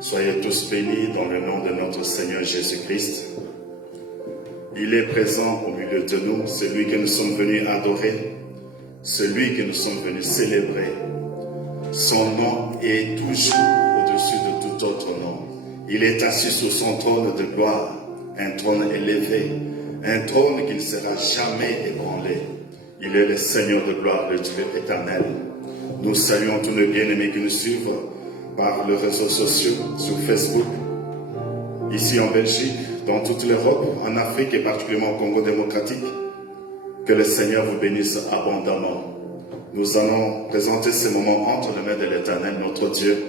Soyez tous bénis dans le nom de notre Seigneur Jésus-Christ. Il est présent au milieu de nous, celui que nous sommes venus adorer, celui que nous sommes venus célébrer. Son nom est toujours au-dessus de tout autre nom. Il est assis sur son trône de gloire, un trône élevé, un trône qui ne sera jamais ébranlé. Il est le Seigneur de gloire, le Dieu éternel. Nous saluons tous les bien-aimés qui nous suivent par les réseaux sociaux, sur Facebook, ici en Belgique, dans toute l'Europe, en Afrique et particulièrement au Congo démocratique. Que le Seigneur vous bénisse abondamment. Nous allons présenter ces moments entre les mains de l'Éternel, notre Dieu.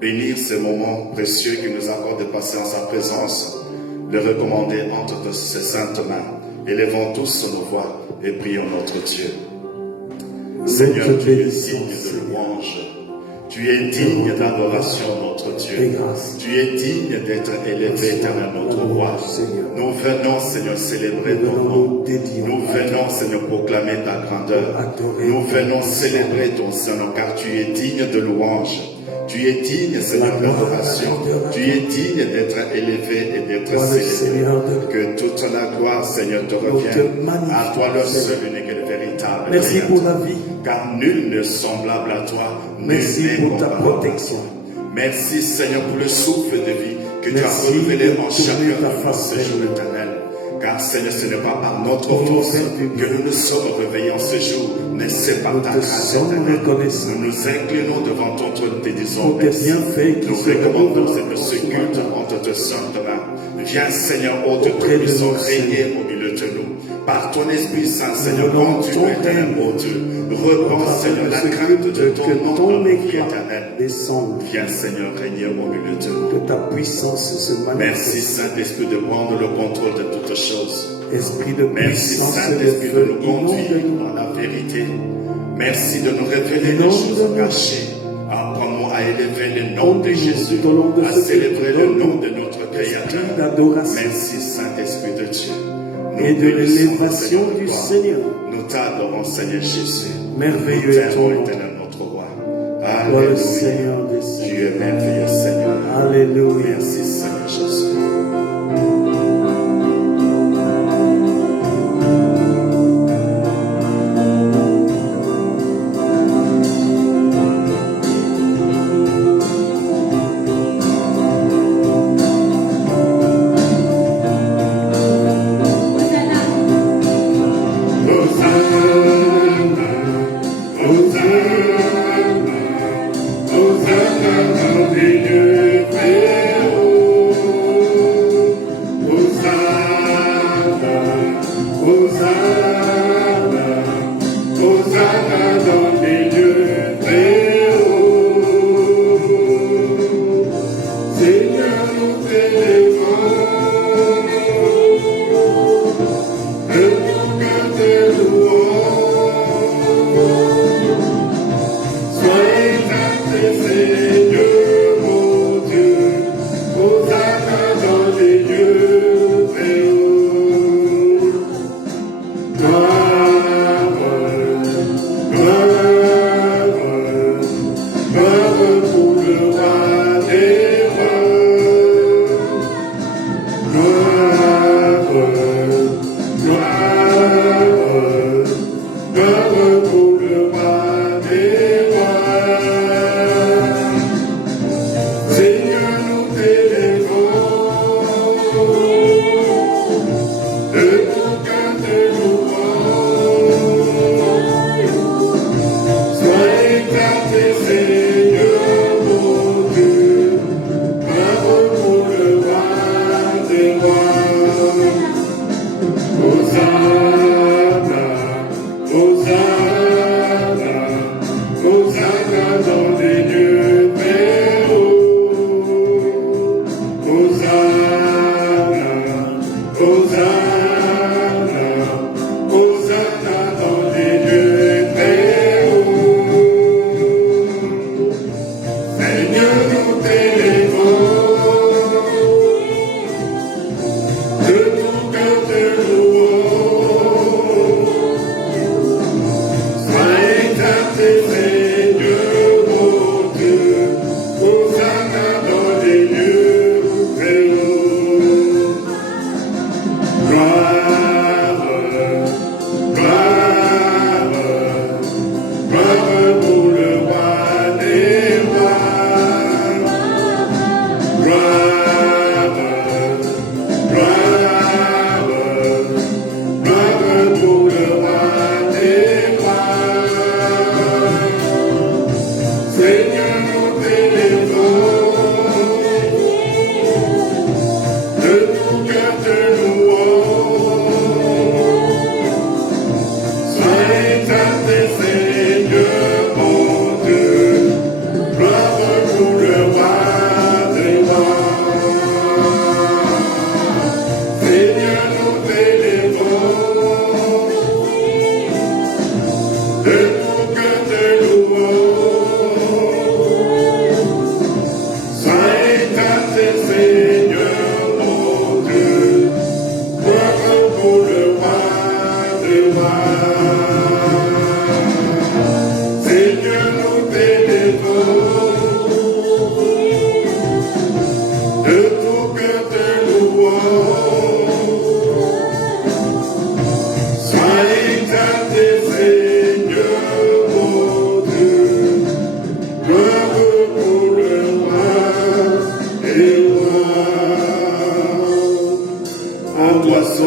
Bénir ces moments précieux qui nous accordent de passer en sa présence, le recommander entre ses saintes mains. Élevons tous nos voix et prions notre Dieu. Seigneur, tu es digne de louange. Tu es digne d'adoration, notre Dieu. Tu es digne d'être élevé, éternel, notre roi. Nous venons, Seigneur, célébrer ton nom. Nous venons, Seigneur, proclamer ta grandeur. Nous venons célébrer ton Seigneur, car tu es digne de louange. Tu es digne, Seigneur, d'adoration. Tu es digne d'être élevé et d'être célébré. Que toute la gloire, Seigneur, te revienne. À toi le seul, unique et le véritable. Merci pour la vie. Car nul n'est semblable à toi. Merci pour ta protection. Merci, Seigneur, pour le souffle de vie que tu as révélé en chacun de nos séjours éternels. Car, Seigneur, ce n'est pas par notre force que nous nous sommes réveillés en ce jour, mais c'est par ta grâce éternelle. Nous nous inclinons devant ton trône, te disons merci. Nous recommandons ce culte entre tes saintes mains. Viens, Seigneur, ô Dieu Tout-Puissant, régner au milieu de nous. Par ton Esprit Saint, Seigneur, quand tu es éternel, ô Dieu, repense, Seigneur, la crainte de ton nom dans notre vie éternelle. Viens, Seigneur, régner au milieu de nous. Que ta puissance se manifeste. Merci, Saint-Esprit, de prendre le contrôle de toutes choses. Esprit de Merci, puissance, Saint-Esprit, de nous conduire dans la vérité. Merci de nous révéler les choses cachées. Apprends-nous à élever le nom de Jésus, à célébrer le nom de notre Créateur. Merci, Saint-Esprit de Dieu. Et de l'élévation du Seigneur. Nous t'adorons, Seigneur Jésus. Merveilleux est ton nom. Éternel, notre roi. Toi le Seigneur des Seigneurs. Tu es merveilleux, Seigneur. Alléluia. Merci, Seigneur Jésus. Hosanna, Hosanna,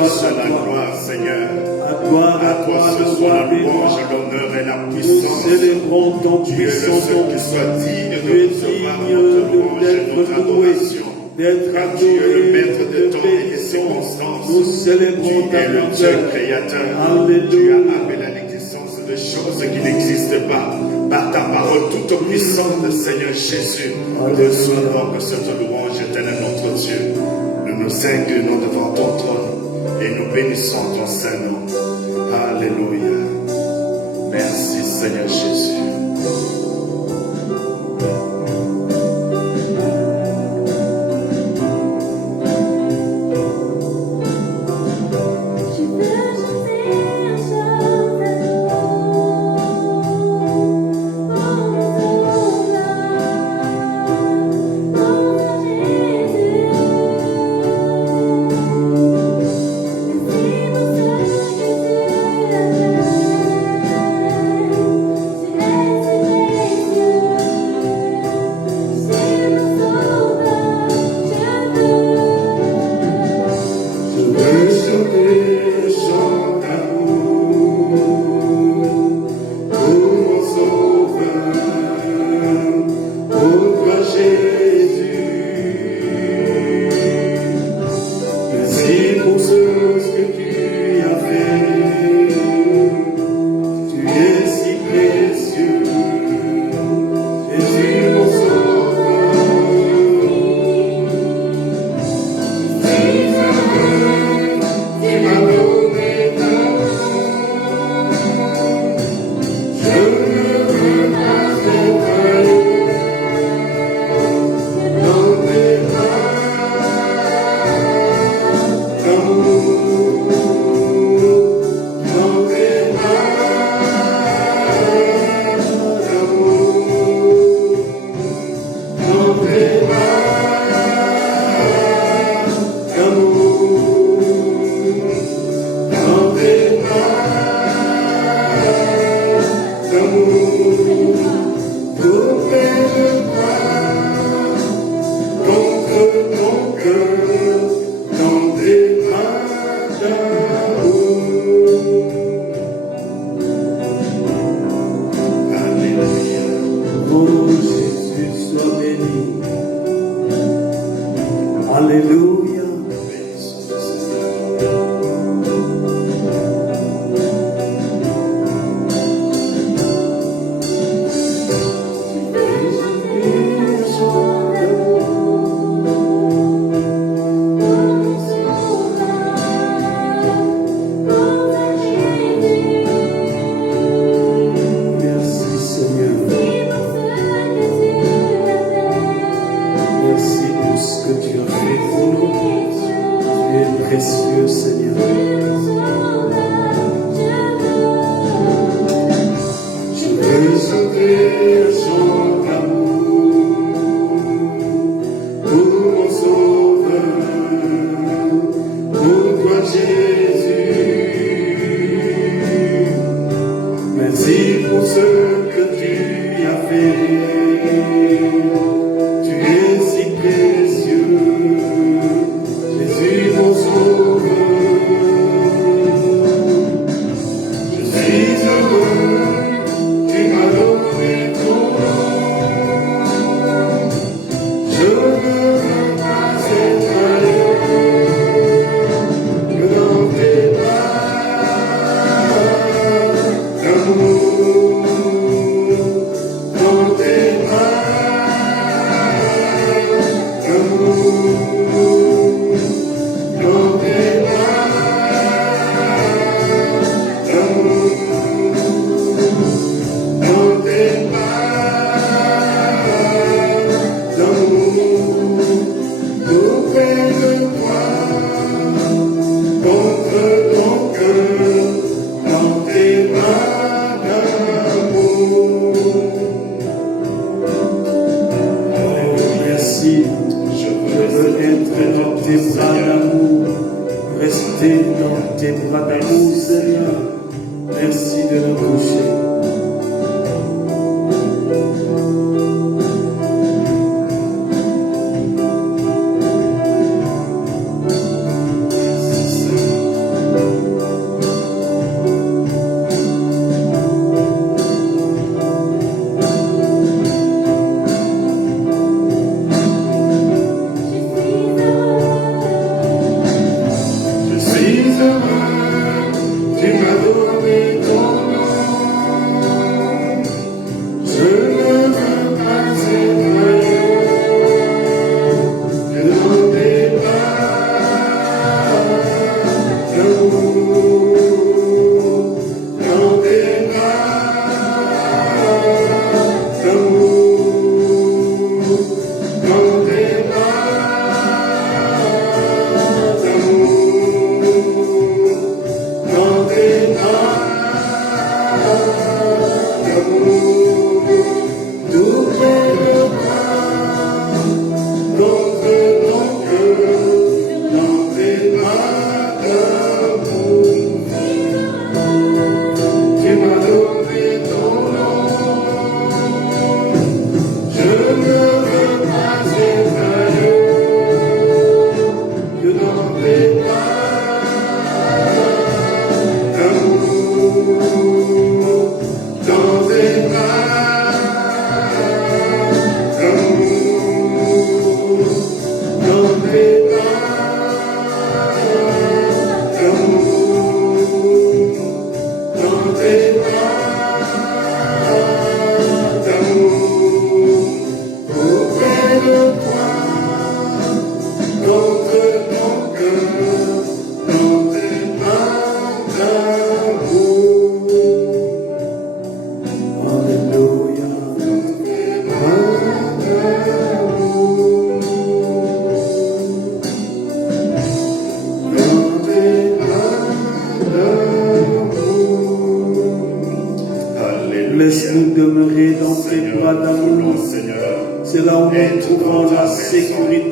ce soit la gloire, Seigneur. Gloire À toi ce soit la louange, l'honneur et la puissance. Nous célébrons ton Tu es le puissant seul nom. qui soit digne Tu de es recevoir digne notre louange et d'être notre loué, adoration. d'être Car tu es le maître adoré, de de temps et des bénissons. circonstances. Nous célébrons Tu ta es le Dieu grandeur. créateur. Alléluia. Tu as appelé à l'existence de choses qui n'existent pas. Par ta parole toute puissante, Seigneur Jésus, reçois donc cette louange éternelle, notre Dieu. Nous nous inclinons devant ton trône et nous bénissons ton Saint-Nom. Alléluia. Merci, Seigneur Jésus. Alléluia. Merci Seigneur. Merci pour ce que tu as fait pour nous. Tu es précieux Seigneur. Je veux sauver un chant d'amour pour mon sauveur, pour toi Jésus. Merci pour ce que tu as fait. Tu es si précieux, Jésus mon sauveur. Je suis heureux, tu m'as donné ton nom. Je ne veux pas être ailleurs que dans tes bras d'amour, dans tes bras d'amour, dans tes bras d'amour, dans tes bras d'amour, tout près de toi, contre ton cœur, dans tes bras d'amour. Oh, merci, je veux être dans tes bras d'amour, rester dans tes bras d'amour, Seigneur. Merci de nous toucher. Merci, Seigneur.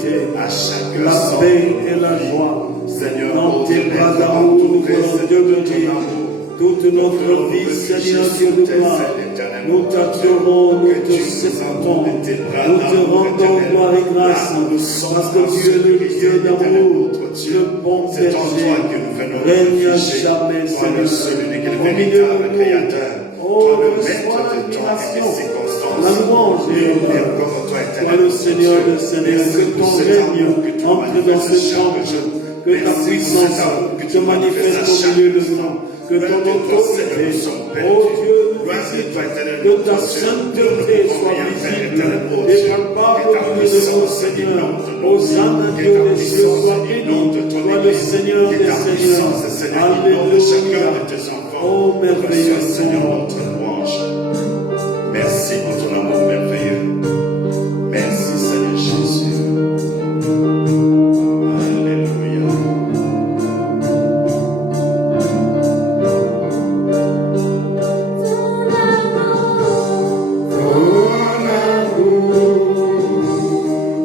sécurité, à chaque la sorte paix de et la vie. joie. Seigneur, Dans tes nous bras voulons d'amour, nous entourer, voulons Seigneur, de ton demeurer. amour. Toute notre vie, Seigneur Dieu de gloire, nous t'adorons, nous te célébrons, nous te rendons gloire et grâce, parce que tu es le Dieu d'amour, le bon berger, règne à jamais, Seigneur, au milieu de nous. Oh, reçois l'admiration, la louange et l'honneur. Toi le Seigneur de Seigneur, que ton règne entre dans ce temple, que ta puissance se manifeste au milieu de nous. Que ton autorité, oh Dieu, nous visite, que ta sainteté soit visible et palpable au milieu de nous, Seigneur. Hosanna, Dieu des cieux, sois béni, toi le Seigneur des Seigneurs. Alléluia. Oh, merveilleux Seigneur. Merci pour ton amour merveilleux. Merci Seigneur Jésus. Alléluia.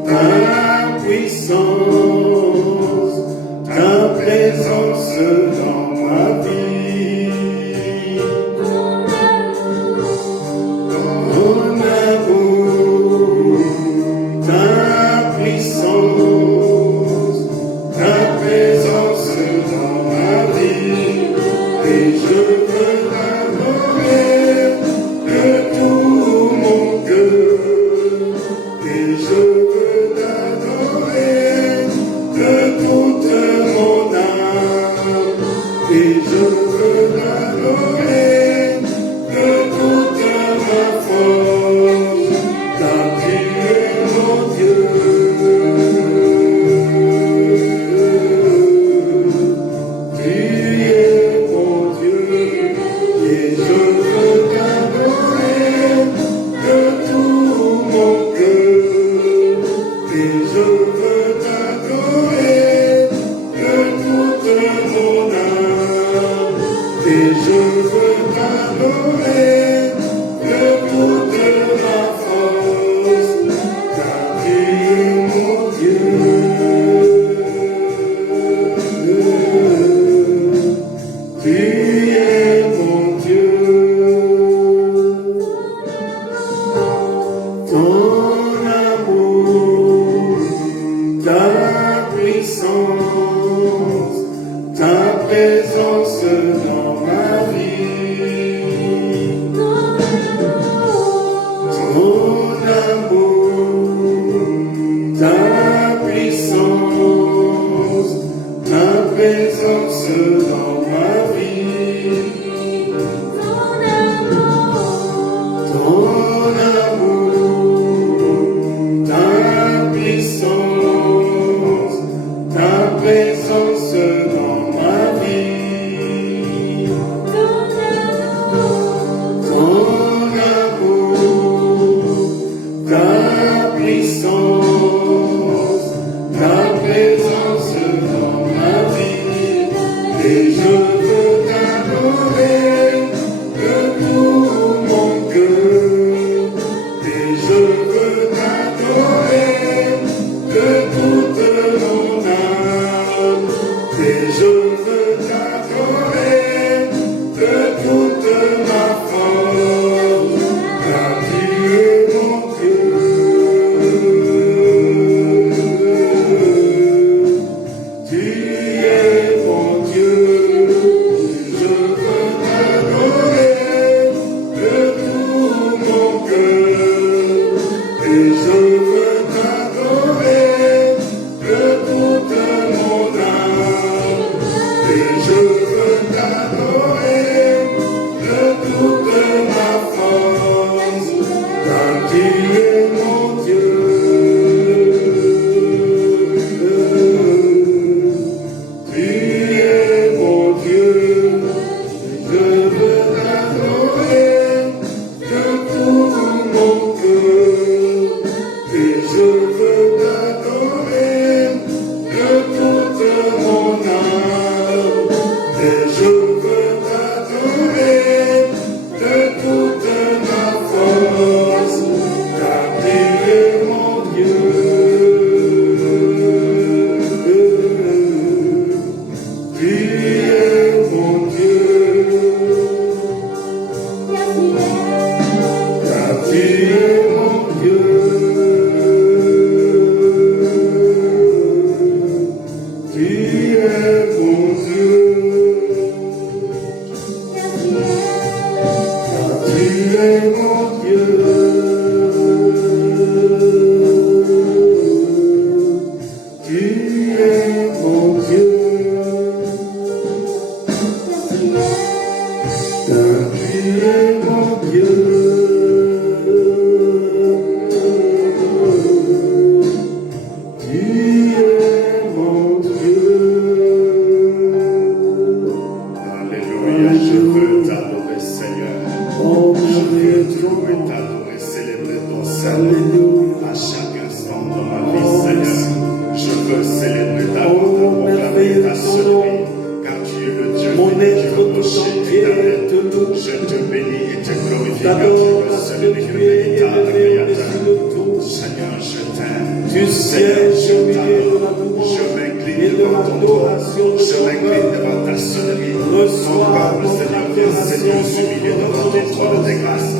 Ta puissance, ta présence dans ma vie. Ton amour, ta puissance, ta présence dans ma vie. Et je veux t'adorer de tout mon cœur. Et je veux t'adorer de toute mon âme. Et je veux t'adorer de toute ma force. Car tu es mon Dieu. Tu es mon Dieu. Et je veux t'adorer de tout mon cœur. Et je veux t'adorer de toute mon âme. Et je veux t'adorer de toute ma force. Car tu es mon Dieu. Tu es mon Dieu. Ton amour, ta puissance, ta présence dans ma vie. Ton amour, ta puissance, ta présence dans ma vie. Ton amour, ta puissance, ta présence dans ma vie. Ton amour, ta puissance, ta présence dans ma vie. Et je veux t'adorer. Tu es mon Dieu. Alléluia, je veux t'adorer, Seigneur. Oh, Je veux te ton louer, nom. t'adorer, célébrer ton salut. Alléluia. À chaque instant dans ma vie, Seigneur, je veux célébrer ta gloire, proclamer merveilleux ta ton sonnerie, car tu es le Dieu Mon vivant, être tu es tout rocher entier éternel. te loue. Je te bénis et te glorifie, car tu T'adore es le parce seul que et unique tu es véritable élevé Créateur. au-dessus de tout. Seigneur, je t'aime. Tu Seigneur, sièges je au milieu de la t'adore. louange Je et m'incline de devant ton trône. l'adoration de Je ton m'incline peuple. devant ta sonnerie. Reçois Mon peuple, notre Seigneur, vient Seigneur, s'humilier devant ton trône de grâce.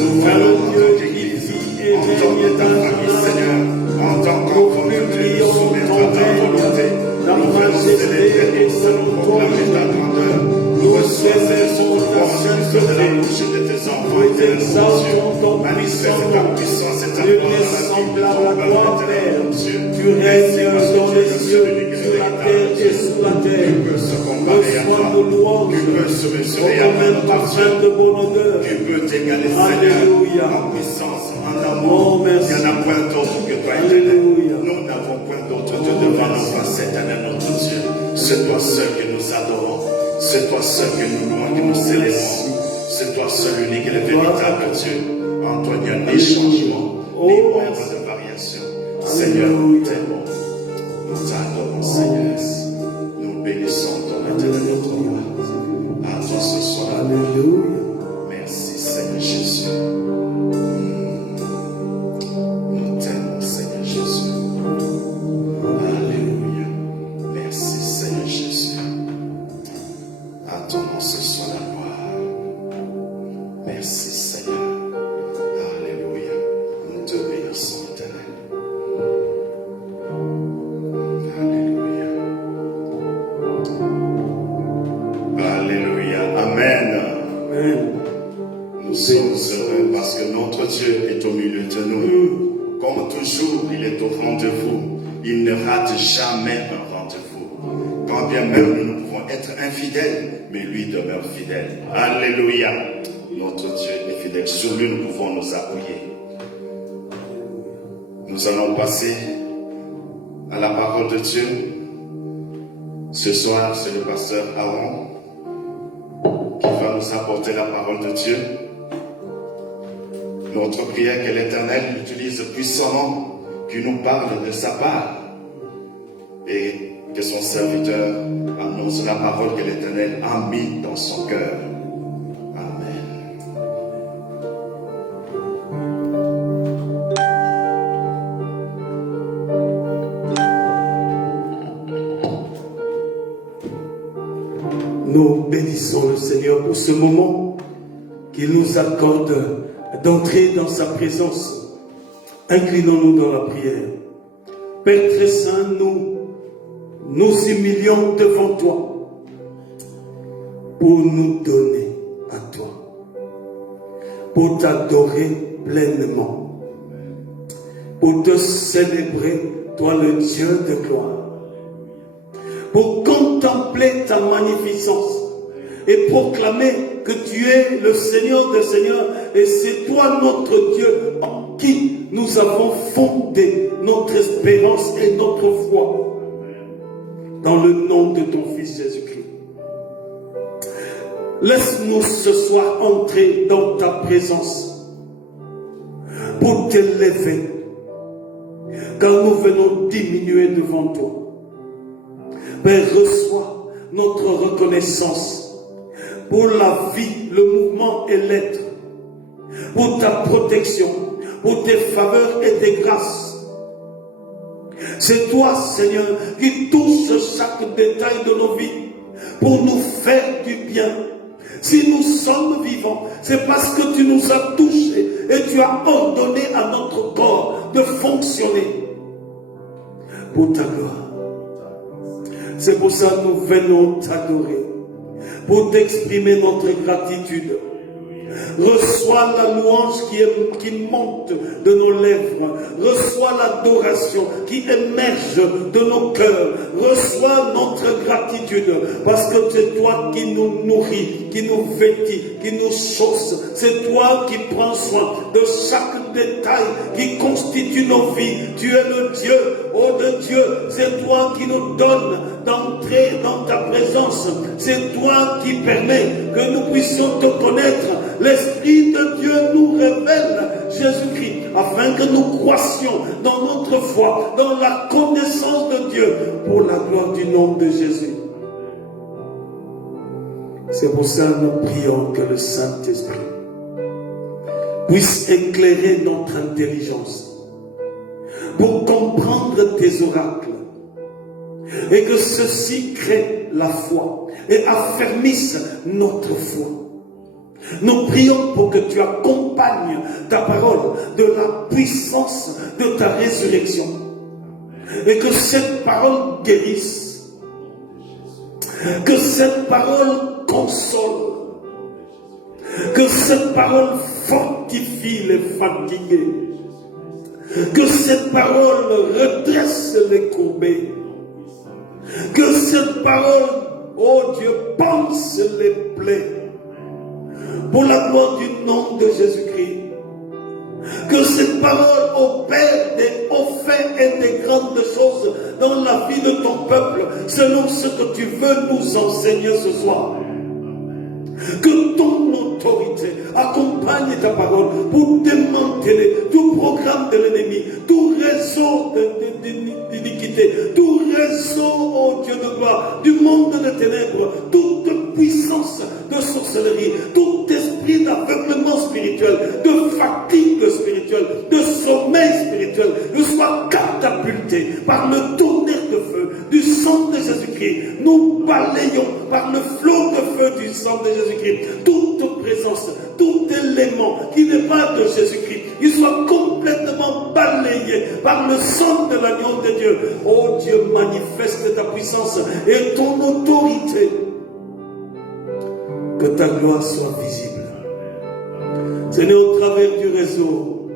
Nous venons en tant qu'Église, en tant que ta famille, Seigneur, en tant qu'enfant de Dieu, nous soumettre à ta volonté. Nous venons célébrer ton salut, proclamer ta grandeur. Nous recevons son louange du feu de la bouche de tes enfants et de nos Dieu. Manifeste ta puissance et ta gloire dans la vie de ton peuple éternel, mon Dieu. Tu règnes dans les cieux, sur la terre et sous la terre. Tu peux se comparer à Reçois toi. nos louanges. Tu peux se mesurer à Au même notre parfum Dieu. de bonne odeur. Tu peux t'égaler, Alléluia. Seigneur, en puissance, en amour. Oh, merci. Il n'y en a point d'autre que toi, éternel. Alléluia. Nous n'avons point d'autre Dieu devant nos faces, éternel, notre Dieu. C'est toi seul que nous adorons. C'est toi seul que nous louons, que nous célébrons. C'est toi seul, unique et le véritable Dieu. En toi, il n'y a ni changement, ni ombre de variation. Seigneur, nous t'aimons. Nous t'adorons, Seigneur. Nous bénissons ton éternel, notre roi. À toi ce soir. Alléluia. Merci, Seigneur Jésus. Nous t'aimons, Seigneur Jésus. Alléluia. Merci, Seigneur Jésus. À ton nom ce soit la gloire. Merci, Seigneur. Alléluia. Nous te bénissons, éternel. Alléluia. Alléluia. Amen. Amen. Nous sommes heureux parce que notre Dieu est au milieu de nous. Comme toujours, il est au rendez-vous. Il ne rate jamais un rendez-vous. Quand bien même nous pouvons être infidèles, mais lui demeure fidèle. Alléluia. Notre Dieu est fidèle. Sur lui, nous pouvons nous appuyer. Nous allons passer à la parole de Dieu. Ce soir, c'est le pasteur Aaron qui va nous apporter la parole de Dieu. Notre prière que l'Éternel utilise puissamment, qu'il nous parle de sa part et que son serviteur annonce la parole que l'Éternel a mis dans son cœur. Amen. Nous bénissons le Seigneur pour ce moment qu'il nous accorde d'entrer dans sa présence. Inclinons-nous dans la prière. Père très saint, nous humilions devant toi pour nous donner à toi, pour t'adorer pleinement, pour te célébrer, toi le Dieu de gloire, pour contempler ta magnificence et proclamer que tu es le Seigneur des Seigneurs et c'est toi notre Dieu en qui nous avons fondé notre espérance et notre foi. Dans le nom de ton Fils Jésus-Christ. Laisse-nous ce soir entrer dans ta présence pour t'élever, car nous venons diminuer devant toi. Père, reçois notre reconnaissance pour la vie, le mouvement et l'être, pour ta protection, pour tes faveurs et tes grâces. C'est toi, Seigneur, qui touche chaque détail de nos vies pour nous faire du bien. Si nous sommes vivants, c'est parce que tu nous as touchés et tu as ordonné à notre corps de fonctionner pour ta gloire. C'est pour ça que nous venons t'adorer, pour t'exprimer notre gratitude Reçois la louange qui monte de nos lèvres. Reçois l'adoration qui émerge de nos cœurs. Reçois notre gratitude parce que c'est toi qui nous nourris, qui nous vêtis, qui nous chausse. C'est toi qui prends soin de chaque détail qui constitue nos vies. Tu es le Dieu, oh de Dieu. C'est toi qui nous donne d'entrer dans ta présence. C'est toi qui permet que nous puissions te connaître. L'Esprit de Dieu nous révèle Jésus-Christ afin que nous croissions dans notre foi, dans la connaissance de Dieu pour la gloire du nom de Jésus. C'est pour ça que nous prions que le Saint-Esprit puisse éclairer notre intelligence pour comprendre tes oracles et que ceci crée la foi et affermisse notre foi. Nous prions pour que tu accompagnes ta parole de la puissance de ta résurrection et que cette parole guérisse, que cette parole console, que cette parole fortifie les fatigués, que cette parole redresse les courbés, que cette parole, oh Dieu, pense les plaies pour la gloire du nom de Jésus-Christ. Que cette parole opère des hauts faits et des grandes choses dans la vie de ton peuple, selon ce que tu veux nous enseigner ce soir. Que ton autorité accompagne ta parole pour démanteler tout programme de l'ennemi, tout réseau d'iniquité, tout réseau, oh Dieu de gloire, du monde des ténèbres, toute puissance de sorcellerie, tout esprit d'aveuglement spirituel, de fatigue spirituelle, de sommeil spirituel, ne soit catapulté par le tonnerre de feu du sang de Jésus-Christ. Nous balayons par le flot de feu du sang de Jésus-Christ toute présence, tout élément qui n'est pas de Jésus-Christ, il soit complètement balayé par le sang de l'agneau de Dieu. Oh Dieu, manifeste ta puissance et ton autorité. Que ta gloire soit visible. Seigneur, au travers du réseau,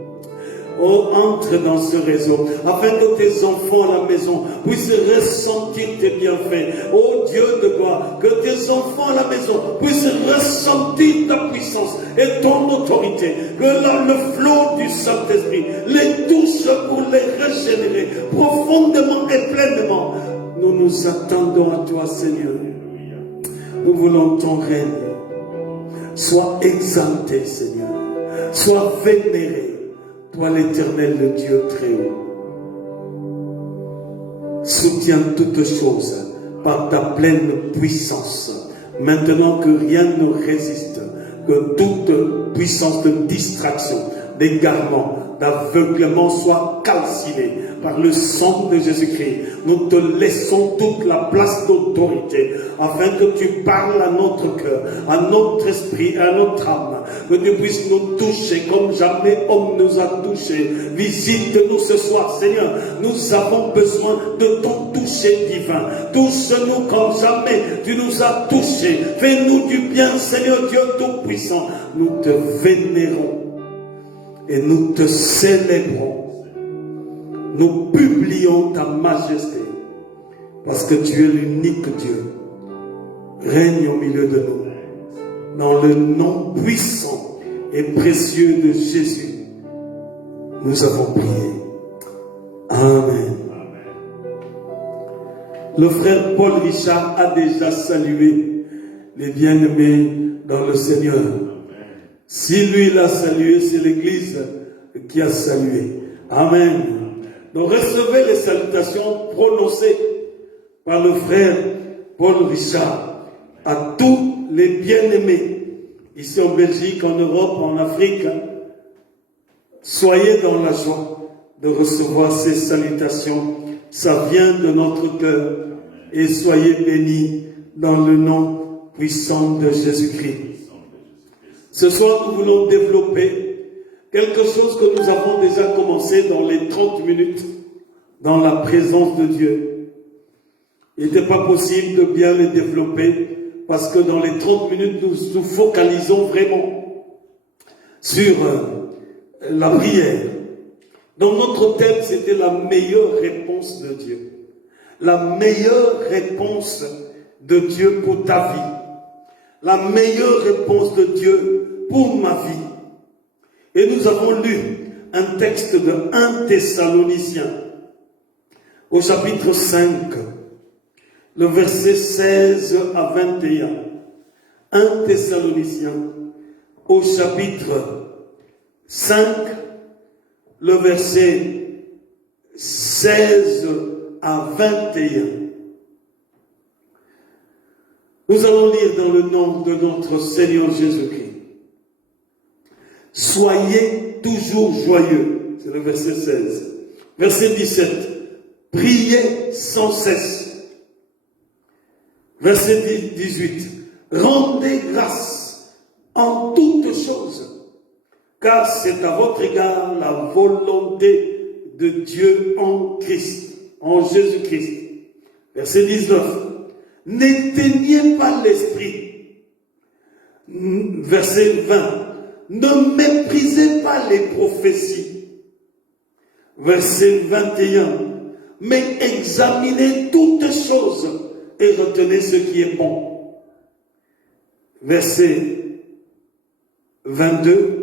oh, entre dans ce réseau, afin que tes enfants à la maison puissent ressentir tes bienfaits. Oh Dieu de gloire, que tes enfants à la maison puissent ressentir ta puissance et ton autorité. Que le flot du Saint-Esprit les touche pour les régénérer profondément et pleinement. Nous nous attendons à toi, Seigneur. Nous voulons ton règne. Sois exalté, Seigneur. Sois vénéré. Toi l'Éternel, le Dieu très haut. Soutiens toutes choses par ta pleine puissance. Maintenant que rien ne résiste, que toute puissance de distraction, d'égarement, d'aveuglement soit calcinée par le sang de Jésus-Christ. Nous te laissons toute la place d'autorité afin que tu parles à notre cœur, à notre esprit, à notre âme, que tu puisses nous toucher comme jamais homme nous a touchés. Visite-nous ce soir, Seigneur. Nous avons besoin de ton toucher divin. Touche-nous comme jamais tu nous as touchés. Fais-nous du bien, Seigneur Dieu Tout-Puissant. Nous te vénérons et nous te célébrons. Nous publions ta majesté parce que tu es l'unique Dieu. Règne au milieu de nous. Dans le nom puissant et précieux de Jésus, nous avons prié. Amen. Le frère Paul Richard a déjà salué les bien-aimés dans le Seigneur. Si lui l'a salué, c'est l'Église qui a salué. Amen. Donc recevez les salutations prononcées par le frère Paul Richard à tous les bien-aimés ici en Belgique, en Europe, en Afrique. Soyez dans la joie de recevoir ces salutations. Ça vient de notre cœur et soyez bénis dans le nom puissant de Jésus-Christ. Ce soir, nous voulons développer quelque chose que nous avons déjà commencé dans les 30 minutes dans la présence de Dieu. Il n'était pas possible de bien les développer parce que dans les 30 minutes, nous nous focalisons vraiment sur la prière. Dans notre thème, c'était la meilleure réponse de Dieu. La meilleure réponse de Dieu pour ta vie. La meilleure réponse de Dieu pour ma vie. Et nous avons lu un texte de 1 Thessaloniciens au chapitre 5, le verset 16 à 21. 1 Thessaloniciens au chapitre 5, le verset 16 à 21. Nous allons lire dans le nom de notre Seigneur Jésus-Christ. Soyez toujours joyeux. C'est le verset 16. Verset 17. Priez sans cesse. Verset 18. Rendez grâce en toutes choses, car c'est à votre égard la volonté de Dieu en Christ, en Jésus-Christ. Verset 19. N'éteignez pas l'esprit. Verset 20. Ne méprisez pas les prophéties. Verset 21. Mais examinez toutes choses et retenez ce qui est bon. Verset 22.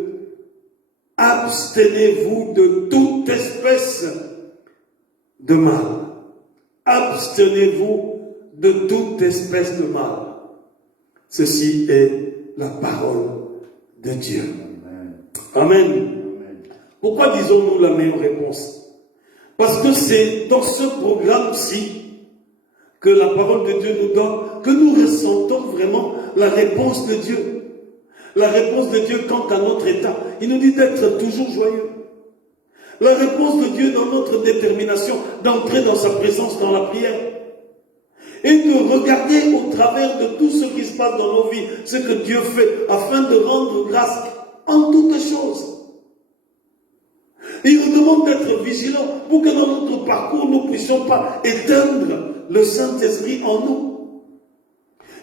Abstenez-vous de toute espèce de mal. Abstenez-vous de toute espèce de mal. Ceci est la parole de Dieu. Amen. Amen. Pourquoi disons-nous la meilleure réponse? Parce que c'est dans ce programme-ci que la parole de Dieu nous donne, que nous ressentons vraiment la réponse de Dieu. La réponse de Dieu quant à notre état. Il nous dit d'être toujours joyeux. La réponse de Dieu dans notre détermination d'entrer dans sa présence dans la prière. Et de regarder au travers de tout ce qui se passe dans nos vies, ce que Dieu fait afin de rendre grâce en toutes choses. Il nous demande d'être vigilants pour que dans notre parcours, nous ne puissions pas éteindre le Saint-Esprit en nous.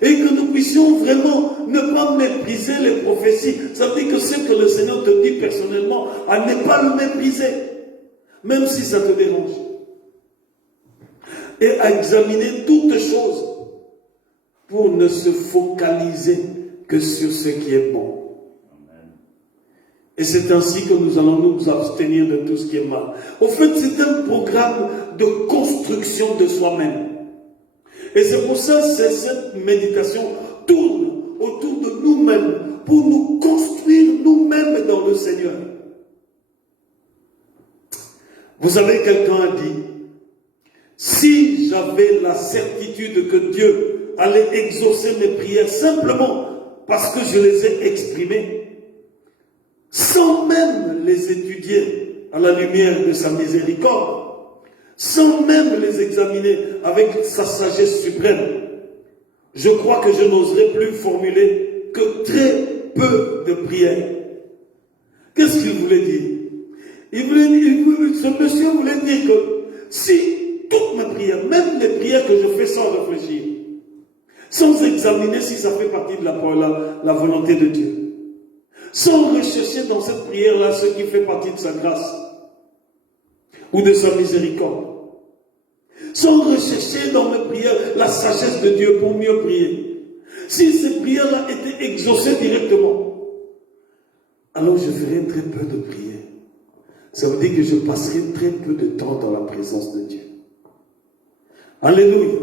Et que nous puissions vraiment ne pas mépriser les prophéties. Ça veut dire que ce que le Seigneur te dit personnellement, à ne pas le mépriser, même si ça te dérange. Et à examiner toutes choses pour ne se focaliser que sur ce qui est bon. Et c'est ainsi que nous allons nous abstenir de tout ce qui est mal. Au fait, c'est un programme de construction de soi-même. Et c'est pour ça que cette méditation tourne autour de nous-mêmes pour nous construire nous-mêmes dans le Seigneur. Vous savez, quelqu'un a dit, si j'avais la certitude que Dieu allait exaucer mes prières simplement parce que je les ai exprimées, sans même les étudier à la lumière de sa miséricorde, sans même les examiner avec sa sagesse suprême, je crois que je n'oserais plus formuler que très peu de prières. Qu'est-ce qu'il voulait dire? Ce monsieur voulait dire que si toutes mes prières, même les prières que je fais sans réfléchir, sans examiner si ça fait partie de la volonté de Dieu, sans rechercher dans cette prière-là ce qui fait partie de sa grâce ou de sa miséricorde, sans rechercher dans mes prières la sagesse de Dieu pour mieux prier, si ces prières-là étaient exaucées directement, alors je ferai très peu de prières. Ça veut dire que je passerai très peu de temps dans la présence de Dieu. Alléluia.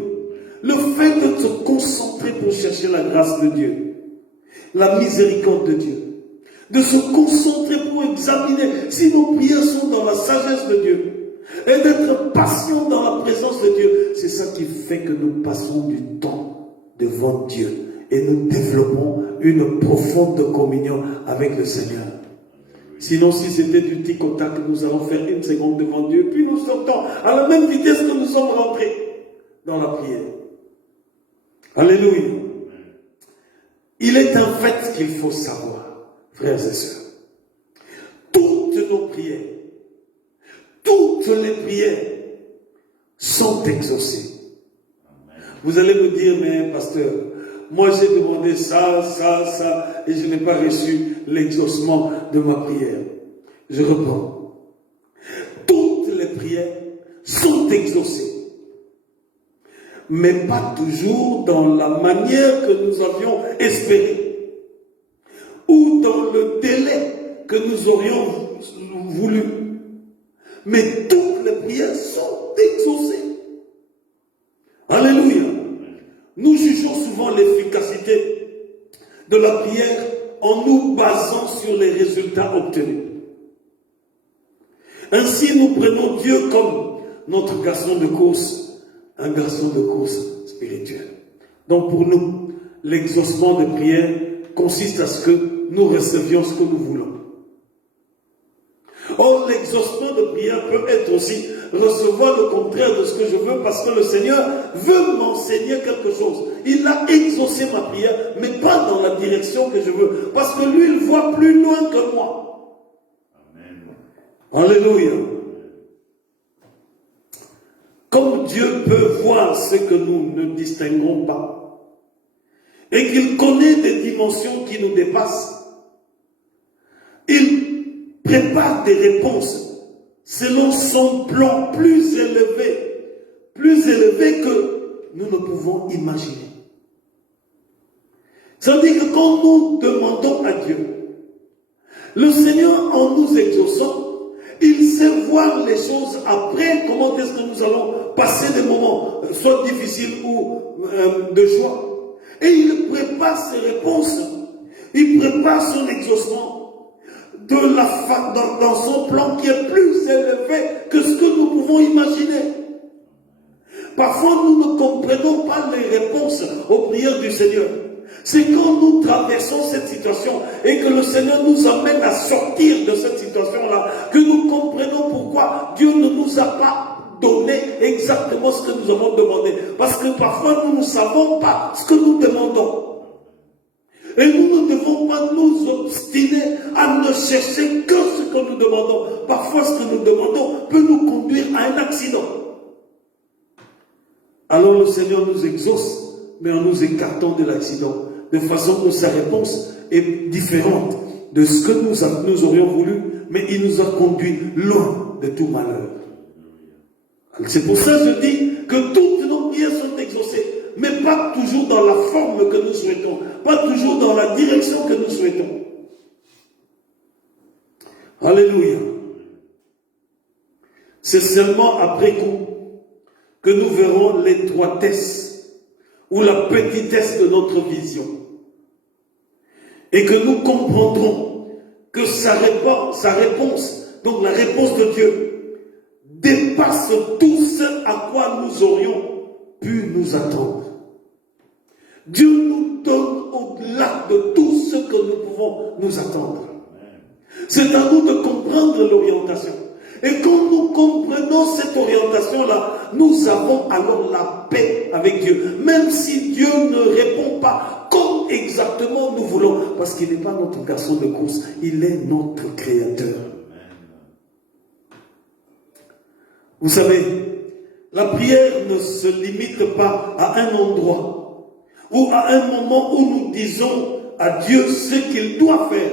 Le fait de se concentrer pour chercher la grâce de Dieu, la miséricorde de Dieu, de se concentrer pour examiner si nos prières sont dans la sagesse de Dieu, et d'être patient dans la présence de Dieu, c'est ça qui fait que nous passons du temps devant Dieu et nous développons une profonde communion avec le Seigneur. Sinon, si c'était du tic au tac, nous allons faire une seconde devant Dieu, puis nous sortons à la même vitesse que nous sommes rentrés dans la prière. Alléluia. Il est un fait qu'il faut savoir, frères et sœurs. Toutes nos prières, toutes les prières sont exaucées. Vous allez me dire, mais pasteur, moi j'ai demandé ça, et je n'ai pas reçu l'exaucement de ma prière. Je reprends. Toutes les prières sont exaucées, mais pas toujours dans la manière que nous avions espéré, ou dans le délai que nous aurions voulu. Mais toutes les prières sont exaucées. Alléluia. Nous jugeons souvent l'efficacité de la prière en nous basant sur les résultats obtenus. Ainsi, nous prenons Dieu comme notre garçon de course, un garçon de course spirituel. Donc pour nous, l'exaucement de prière consiste à ce que nous recevions ce que nous voulons. Or, l'exaucement de prière peut être aussi recevoir le contraire de ce que je veux, parce que le Seigneur veut m'enseigner quelque chose. Il a exaucé ma prière, mais pas dans la direction que je veux, parce que lui, il voit plus loin que moi. Amen. Alléluia. Comme Dieu peut voir ce que nous ne distinguons pas, et qu'il connaît des dimensions qui nous dépassent, il prépare des réponses selon son plan plus élevé que nous ne pouvons imaginer. Ça veut dire que quand nous demandons à Dieu, le Seigneur, en nous exauçant, il sait voir les choses après, comment est-ce que nous allons passer des moments, soit difficiles ou de joie. Et il prépare ses réponses, il prépare son exaucement dans son plan qui est plus élevé que ce que nous pouvons imaginer. Parfois, nous ne comprenons pas les réponses aux prières du Seigneur. C'est quand nous traversons cette situation et que le Seigneur nous amène à sortir de cette situation-là que nous comprenons pourquoi Dieu ne nous a pas donné exactement ce que nous avons demandé. Parce que parfois, nous ne savons pas ce que nous demandons. Et nous ne devons pas nous obstiner à ne chercher que ce que nous demandons. Parfois, ce que nous demandons peut nous conduire à un accident. Alors le Seigneur nous exauce, mais en nous écartant de l'accident, de façon que sa réponse est différente de ce que nous aurions voulu, mais il nous a conduits loin de tout malheur. C'est pour ça que je dis que toutes nos prières sont exaucées, mais pas toujours dans la forme que nous souhaitons, pas toujours dans la direction que nous souhaitons. Alléluia. C'est seulement après coup que nous verrons l'étroitesse ou la petitesse de notre vision. Et que nous comprendrons que sa réponse, donc la réponse de Dieu, dépasse tout ce à quoi nous aurions pu nous attendre. Dieu nous donne au-delà de tout ce que nous pouvons nous attendre. C'est à nous de comprendre l'orientation. Et quand nous comprenons cette orientation-là, nous avons alors la paix avec Dieu. Même si Dieu ne répond pas comme exactement nous voulons. Parce qu'il n'est pas notre garçon de course, il est notre créateur. Vous savez, la prière ne se limite pas à un endroit ou à un moment où nous disons à Dieu ce qu'il doit faire.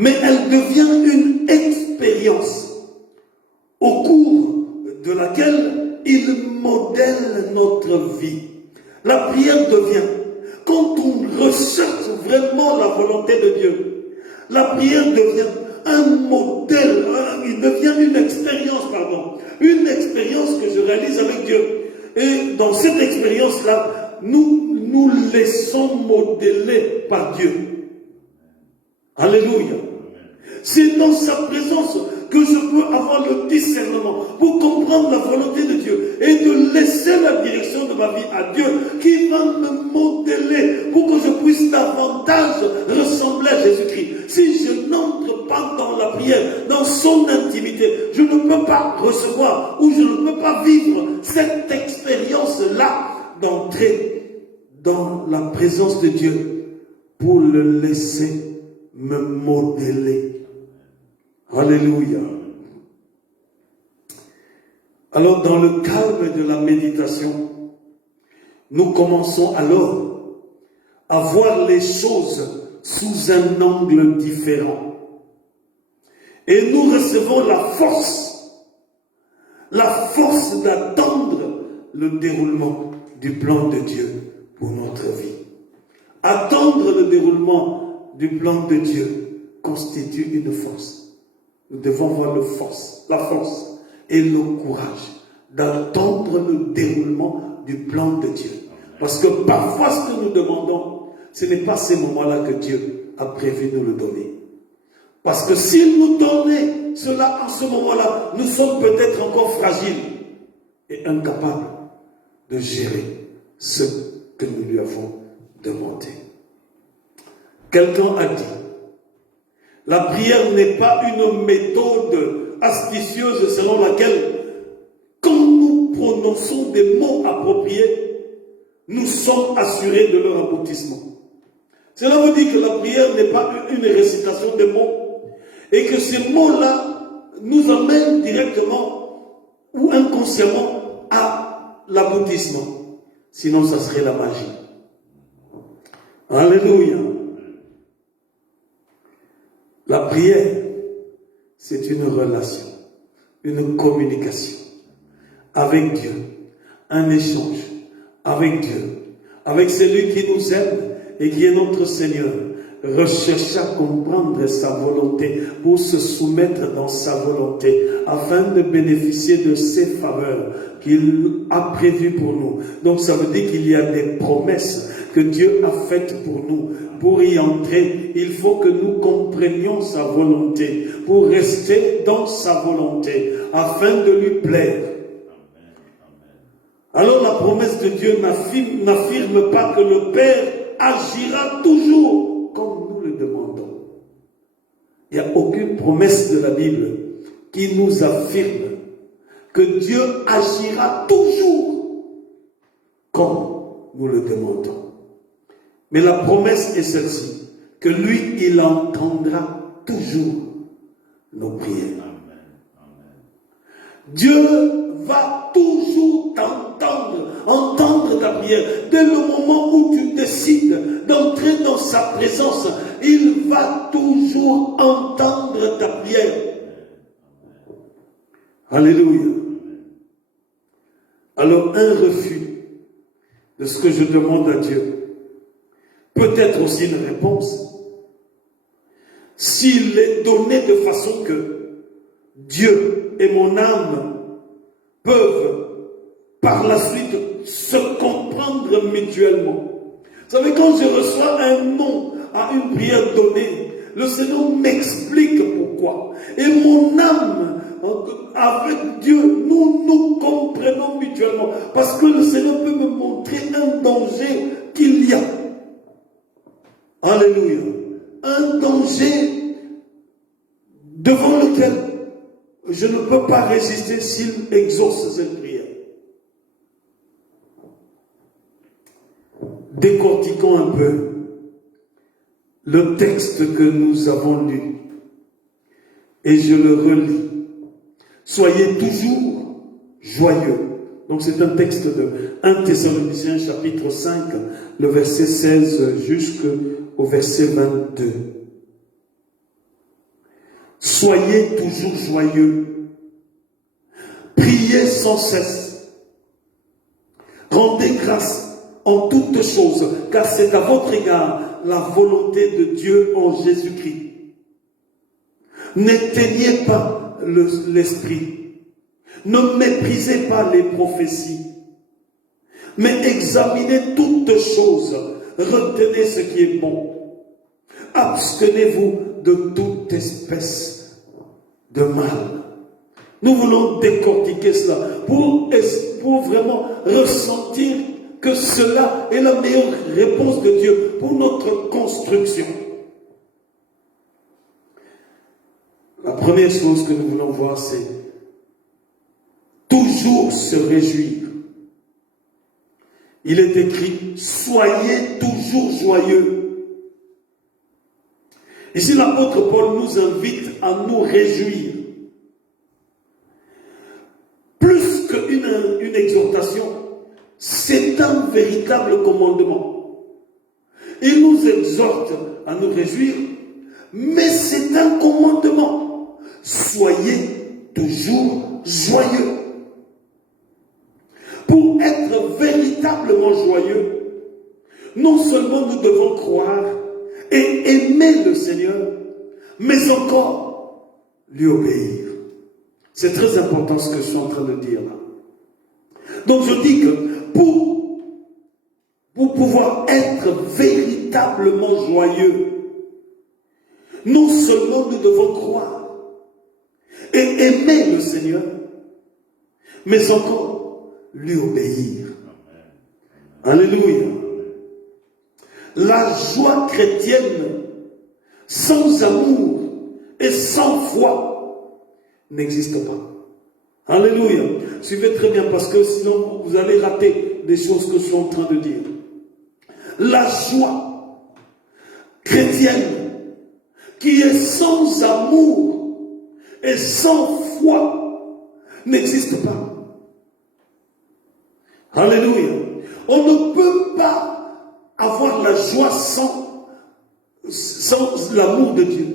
Mais elle devient une expérience au cours de laquelle il modèle notre vie. La prière devient, quand on recherche vraiment la volonté de Dieu, la prière devient un modèle, il devient une expérience que je réalise avec Dieu. Et dans cette expérience-là, nous laissons modeler par Dieu. Alléluia. C'est dans sa présence que je peux avoir le discernement pour comprendre la volonté de Dieu et de laisser la direction de ma vie à Dieu qui va me modeler pour que je puisse davantage ressembler à Jésus-Christ. Si je n'entre pas dans la prière, dans son intimité, je ne peux pas recevoir ou je ne peux pas vivre cette expérience-là d'entrer dans la présence de Dieu pour le laisser me modeler. Alléluia. Alors, dans le calme de la méditation, nous commençons alors à voir les choses sous un angle différent. Et nous recevons la force d'attendre le déroulement du plan de Dieu pour notre vie. Attendre le déroulement du plan de Dieu constitue une force. Nous devons avoir la force et le courage d'attendre le déroulement du plan de Dieu. Parce que parfois ce que nous demandons, ce n'est pas ces moments-là que Dieu a prévu nous le donner. Parce que s'il nous donnait cela en ce moment-là, nous sommes peut-être encore fragiles et incapables de gérer ce que nous lui avons demandé. Quelqu'un a dit, la prière n'est pas une méthode astucieuse selon laquelle, quand nous prononçons des mots appropriés, nous sommes assurés de leur aboutissement. Cela veut dire que la prière n'est pas une récitation de mots et que ces mots-là nous amènent directement ou inconsciemment à l'aboutissement. Sinon, ça serait la magie. Alléluia. La prière, c'est une relation, une communication avec Dieu, un échange avec Dieu, avec celui qui nous aime et qui est notre Seigneur. Rechercher à comprendre sa volonté pour se soumettre dans sa volonté afin de bénéficier de ses faveurs qu'il a prévues pour nous. Donc ça veut dire qu'il y a des promesses que Dieu a faites pour nous. Pour y entrer, il faut que nous comprenions sa volonté pour rester dans sa volonté afin de lui plaire. Alors la promesse de Dieu n'affirme pas que le Père agira toujours comme nous le demandons. Il n'y a aucune promesse de la Bible qui nous affirme que Dieu agira toujours comme nous le demandons. Mais la promesse est celle-ci, que lui, il entendra toujours nos prières. Dieu va toujours entendre ta prière. Dès le moment où tu décides d'entrer dans sa présence, il va toujours entendre ta prière. Alléluia. Alors un refus de ce que je demande à Dieu peut être aussi une réponse s'il est donné de façon que Dieu et mon âme peuvent par la suite se comprendre mutuellement. Vous savez, quand je reçois un non à une prière donnée, le Seigneur m'explique pourquoi. Et mon âme, avec Dieu, nous comprenons mutuellement. Parce que le Seigneur peut me montrer un danger qu'il y a. Alléluia. Un danger devant lequel je ne peux pas résister s'il exauce cette prière. Décortiquons un peu le texte que nous avons lu. Et je le relis. Soyez toujours joyeux. Donc c'est un texte de 1 Thessaloniciens chapitre 5, le verset 16 jusqu'au verset 22. Soyez toujours joyeux. Priez sans cesse. Rendez grâce en toutes choses, car c'est à votre égard la volonté de Dieu en Jésus-Christ. N'éteignez pas l'esprit. Ne méprisez pas les prophéties. Mais examinez toutes choses. Retenez ce qui est bon. Abstenez-vous de toute espèce de mal. Nous voulons décortiquer cela pour vraiment ressentir que cela est la meilleure réponse de Dieu pour notre construction. La première chose que nous voulons voir, c'est toujours se réjouir. Il est écrit, soyez toujours joyeux. Ici, l'apôtre Paul nous invite à nous réjouir. Plus qu'une exhortation, C'est un véritable commandement. Il nous exhorte à nous réjouir, mais c'est un commandement. Soyez toujours joyeux. Pour être véritablement joyeux, non seulement nous devons croire et aimer le Seigneur, mais encore lui obéir. C'est très important ce que je suis en train de dire là. Donc je dis que pour pouvoir être véritablement joyeux, non seulement nous devons croire et aimer le Seigneur, mais encore lui obéir. Alléluia. La joie chrétienne sans amour et sans foi n'existe pas. Alléluia. Suivez très bien parce que sinon vous allez rater des choses que je suis en train de dire. La joie chrétienne qui est sans amour et sans foi n'existe pas. Alléluia. On ne peut pas avoir la joie sans l'amour de Dieu.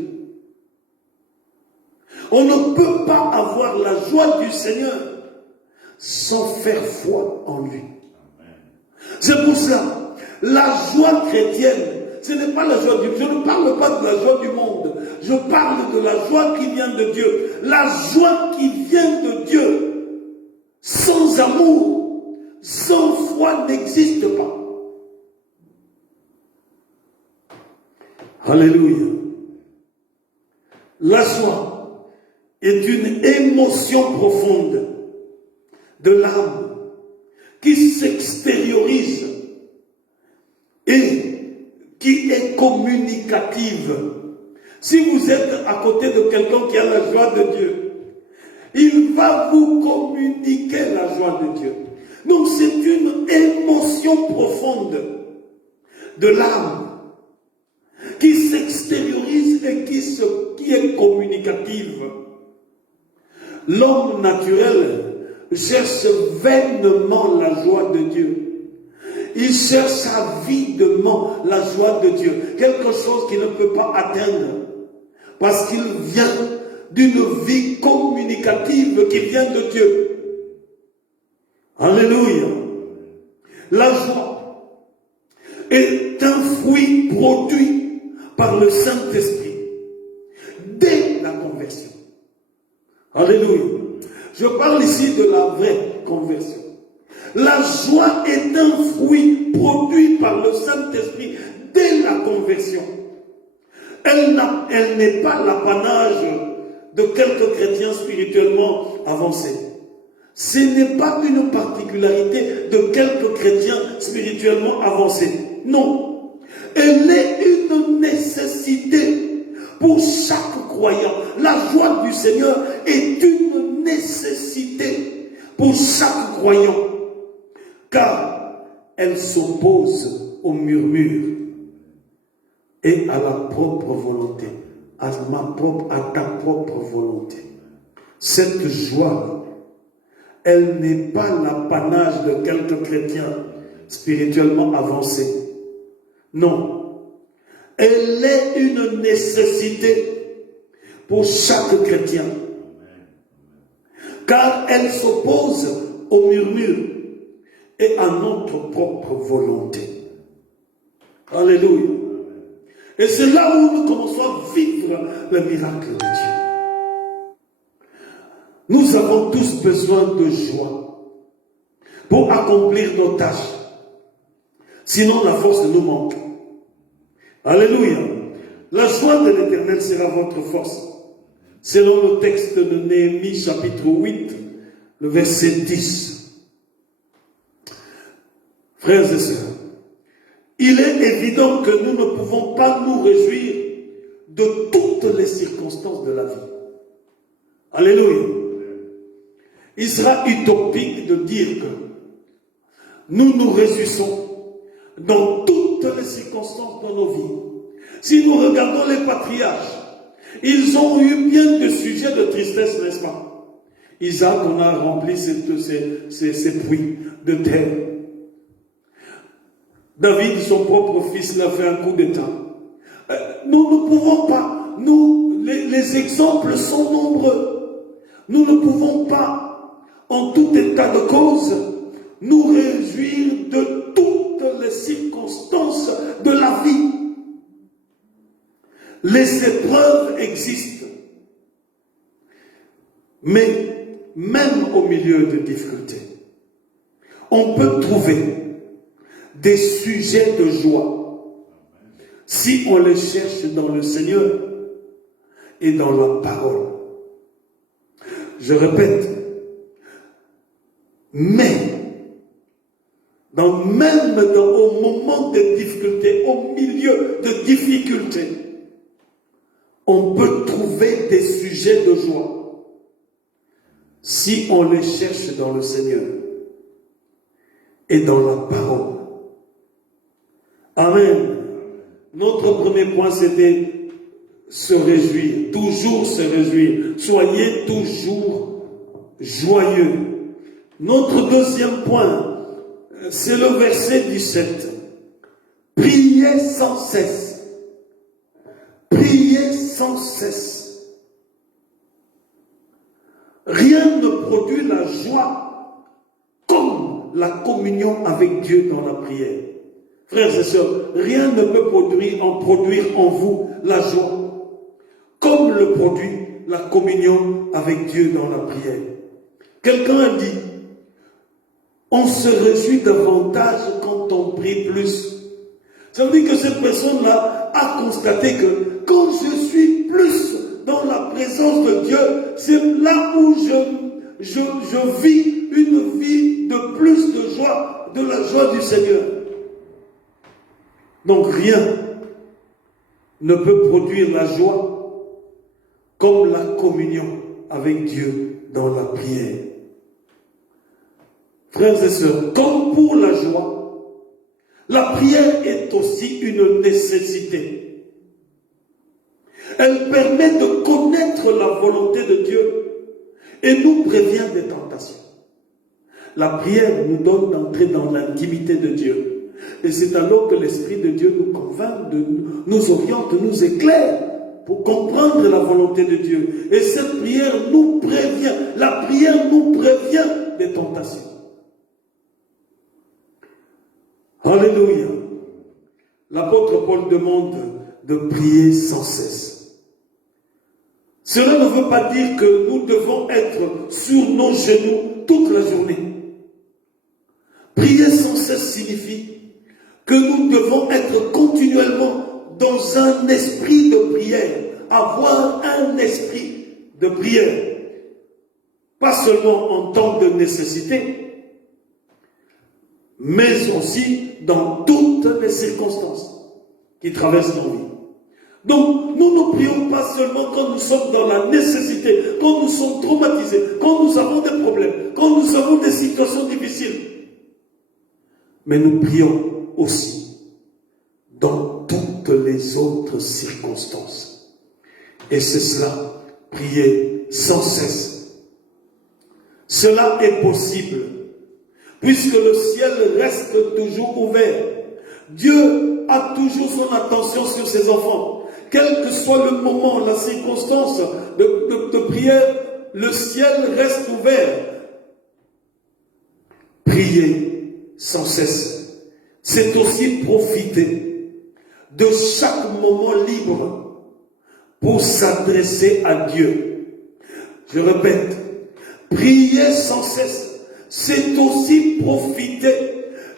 On ne peut pas avoir la joie du Seigneur sans faire foi en lui. C'est pour cela, la joie chrétienne, ce n'est pas la joie du monde. Je ne parle pas de la joie du monde. Je parle de la joie qui vient de Dieu. La joie qui vient de Dieu, sans amour, sans foi, n'existe pas. Alléluia. La joie est une émotion profonde de l'âme qui s'extériorise et qui est communicative. Si vous êtes à côté de quelqu'un qui a la joie de Dieu, il va vous communiquer la joie de Dieu. Donc c'est une émotion profonde de l'âme qui s'extériorise et qui est communicative. L'homme naturel cherche vainement la joie de Dieu. Il cherche avidement la joie de Dieu. Quelque chose qu'il ne peut pas atteindre. Parce qu'il vient d'une vie communicative qui vient de Dieu. Alléluia. La joie est un fruit produit par le Saint-Esprit dès la conversion. Alléluia. Je parle ici de la vraie conversion. La joie est un fruit produit par le Saint-Esprit dès la conversion. Elle n'est pas l'apanage de quelques chrétiens spirituellement avancés. Ce n'est pas une particularité de quelques chrétiens spirituellement avancés. Non. Elle est une nécessité pour chaque croyant. La joie du Seigneur est une nécessité pour chaque croyant. Car elle s'oppose au murmure et à la propre volonté, à ta propre volonté. Cette joie, elle n'est pas l'apanage de quelques chrétiens spirituellement avancés. Non. Elle est une nécessité pour chaque chrétien. Car elle s'oppose au murmure et à notre propre volonté. Alléluia. Et c'est là où nous commençons à vivre le miracle de Dieu. Nous avons tous besoin de joie pour accomplir nos tâches. Sinon, la force nous manque. Alléluia. La joie de l'Éternel sera votre force. Selon le texte de Néhémie chapitre 8, le verset 10. Frères et sœurs, il est évident que nous ne pouvons pas nous réjouir de toutes les circonstances de la vie. Alléluia. Il sera utopique de dire que nous nous réjouissons dans toutes les circonstances de nos vies. Si nous regardons les patriarches, ils ont eu bien des sujets de tristesse, n'est-ce pas? Isaac, on a rempli ses puits de terre. David, son propre fils, l'a fait un coup d'État. Nous ne pouvons pas, les exemples sont nombreux. Nous ne pouvons pas, en tout état de cause, nous réjouir de toutes les circonstances de la vie. Les épreuves existent. Mais même au milieu de difficultés, on peut trouver des sujets de joie si on les cherche dans le Seigneur et dans la parole. Je répète, mais même au moment des difficultés, au milieu de difficultés, on peut trouver des sujets de joie si on les cherche dans le Seigneur et dans la parole. Amen. Notre premier point, c'était se réjouir, toujours se réjouir. Soyez toujours joyeux. Notre deuxième point, c'est le verset 17. Priez sans cesse. Priez sans cesse. Rien ne produit la joie comme la communion avec Dieu dans la prière. Frères et sœurs, rien ne peut produire en vous la joie comme le produit la communion avec Dieu dans la prière. Quelqu'un a dit, on se réjouit davantage quand on prie plus. Ça veut dire que cette personne-là a constaté que quand je suis plus dans la présence de Dieu, c'est là où je vis une vie de plus de joie, de la joie du Seigneur. Donc rien ne peut produire la joie comme la communion avec Dieu dans la prière. Frères et sœurs, comme pour la joie, la prière est aussi une nécessité. Elle permet de connaître la volonté de Dieu et nous prévient des tentations. La prière nous donne d'entrer dans l'intimité de Dieu. Et c'est alors que l'Esprit de Dieu nous convainc, nous oriente, nous éclaire pour comprendre la volonté de Dieu. Et cette prière nous prévient, la prière nous prévient des tentations. Alléluia. L'apôtre Paul demande de prier sans cesse. Cela ne veut pas dire que nous devons être sur nos genoux toute la journée. Prier sans cesse signifie que nous devons être continuellement dans un esprit de prière, avoir un esprit de prière, pas seulement en temps de nécessité, mais aussi dans toutes les circonstances qui traversent nos vies. Donc, nous ne prions pas seulement quand nous sommes dans la nécessité, quand nous sommes traumatisés, quand nous avons des problèmes, quand nous avons des situations difficiles, mais nous prions aussi dans toutes les autres circonstances. Et c'est cela, prier sans cesse. Cela est possible, puisque le ciel reste toujours ouvert. Dieu a toujours son attention sur ses enfants. Quel que soit le moment, la circonstance de prière, le ciel reste ouvert. Prier sans cesse. C'est aussi profiter de chaque moment libre pour s'adresser à Dieu. Je répète, prier sans cesse, c'est aussi profiter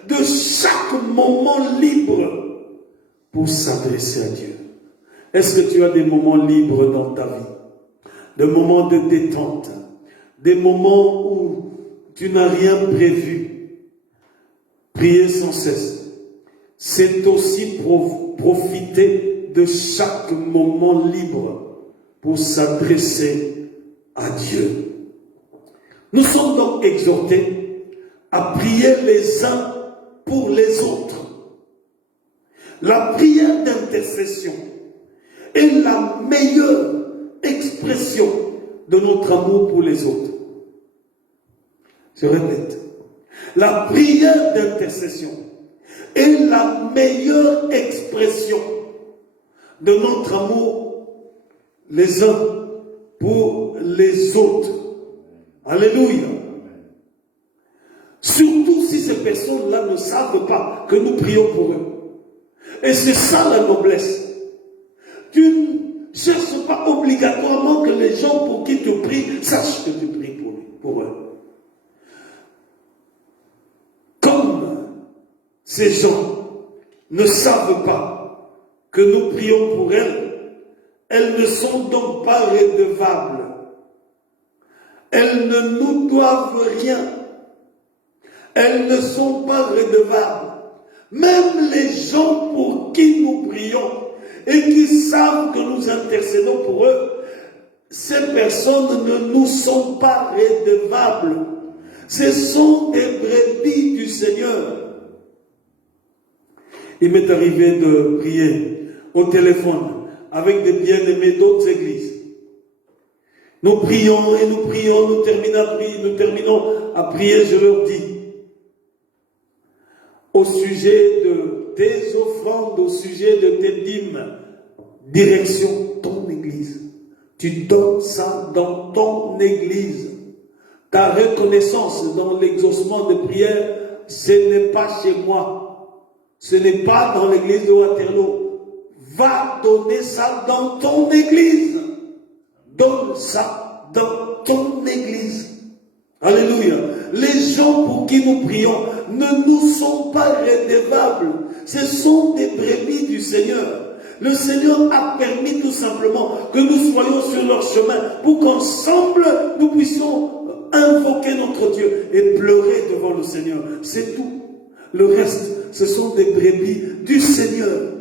de chaque moment libre pour s'adresser à Dieu. Est-ce que tu as des moments libres dans ta vie? Des moments de détente, des moments où tu n'as rien prévu? Prier sans cesse, c'est aussi profiter de chaque moment libre pour s'adresser à Dieu. Nous sommes donc exhortés à prier les uns pour les autres. La prière d'intercession est la meilleure expression de notre amour pour les autres. Je répète, la prière d'intercession est la meilleure expression de notre amour les uns pour les autres. Alléluia. Surtout si ces personnes-là ne savent pas que nous prions pour eux. Et c'est ça la noblesse. Tu ne cherches pas obligatoirement que les gens pour qui tu pries sachent que tu pries pour eux. Comme ces gens ne savent pas que nous prions pour elles ne sont donc pas redevables. Elles ne nous doivent rien. Elles ne sont pas redevables. Même les gens pour qui nous prions et qui savent que nous intercédons pour eux, ces personnes ne nous sont pas redevables. Ce sont des brebis du Seigneur. Il m'est arrivé de prier au téléphone avec des bien-aimés d'autres églises. Nous prions et nous prions, nous terminons à prier, je leur dis, au sujet de tes offrandes, au sujet de tes dîmes, direction ton église. Tu donnes ça dans ton église. Ta reconnaissance dans l'exaucement de prière, ce n'est pas chez moi. Ce n'est pas dans l'église de Waterloo. Va donner ça dans ton église. Donne ça dans ton église. Alléluia. Les gens pour qui nous prions ne nous sont pas redevables. Ce sont des brebis du Seigneur. Le Seigneur a permis tout simplement que nous soyons sur leur chemin pour qu'ensemble nous puissions invoquer notre Dieu et pleurer devant le Seigneur. C'est tout. Le reste, ce sont des brebis du Seigneur.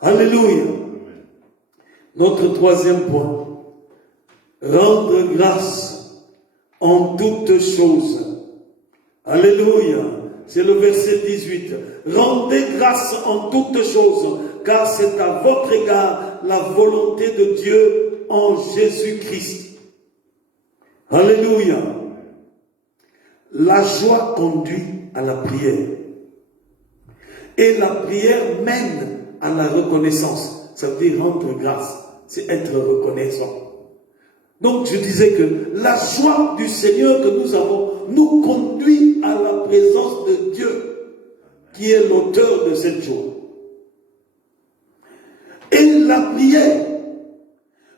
Alléluia. Notre troisième point. Rendre grâce en toutes choses. Alléluia. C'est le verset 18. Rendez grâce en toutes choses, car c'est à votre égard la volonté de Dieu en Jésus-Christ. Alléluia. La joie conduit à la prière. Et la prière mène à la reconnaissance. Ça veut dire rendre grâce. C'est être reconnaissant. Donc je disais que la joie du Seigneur que nous avons nous conduit à la présence de Dieu, qui est l'auteur de cette joie. Et la prière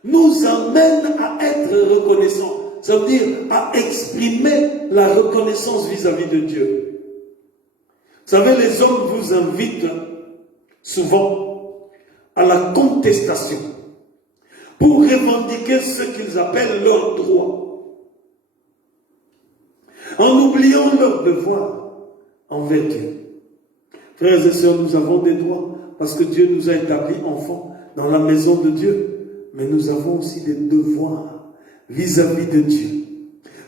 nous amène à être reconnaissants. Ça veut dire à exprimer la reconnaissance vis-à-vis de Dieu. Vous savez, les hommes vous invitent souvent à la contestation pour revendiquer ce qu'ils appellent leurs droits, en oubliant leurs devoirs envers Dieu. Frères et sœurs, nous avons des droits parce que Dieu nous a établis enfants dans la maison de Dieu, mais nous avons aussi des devoirs vis-à-vis de Dieu.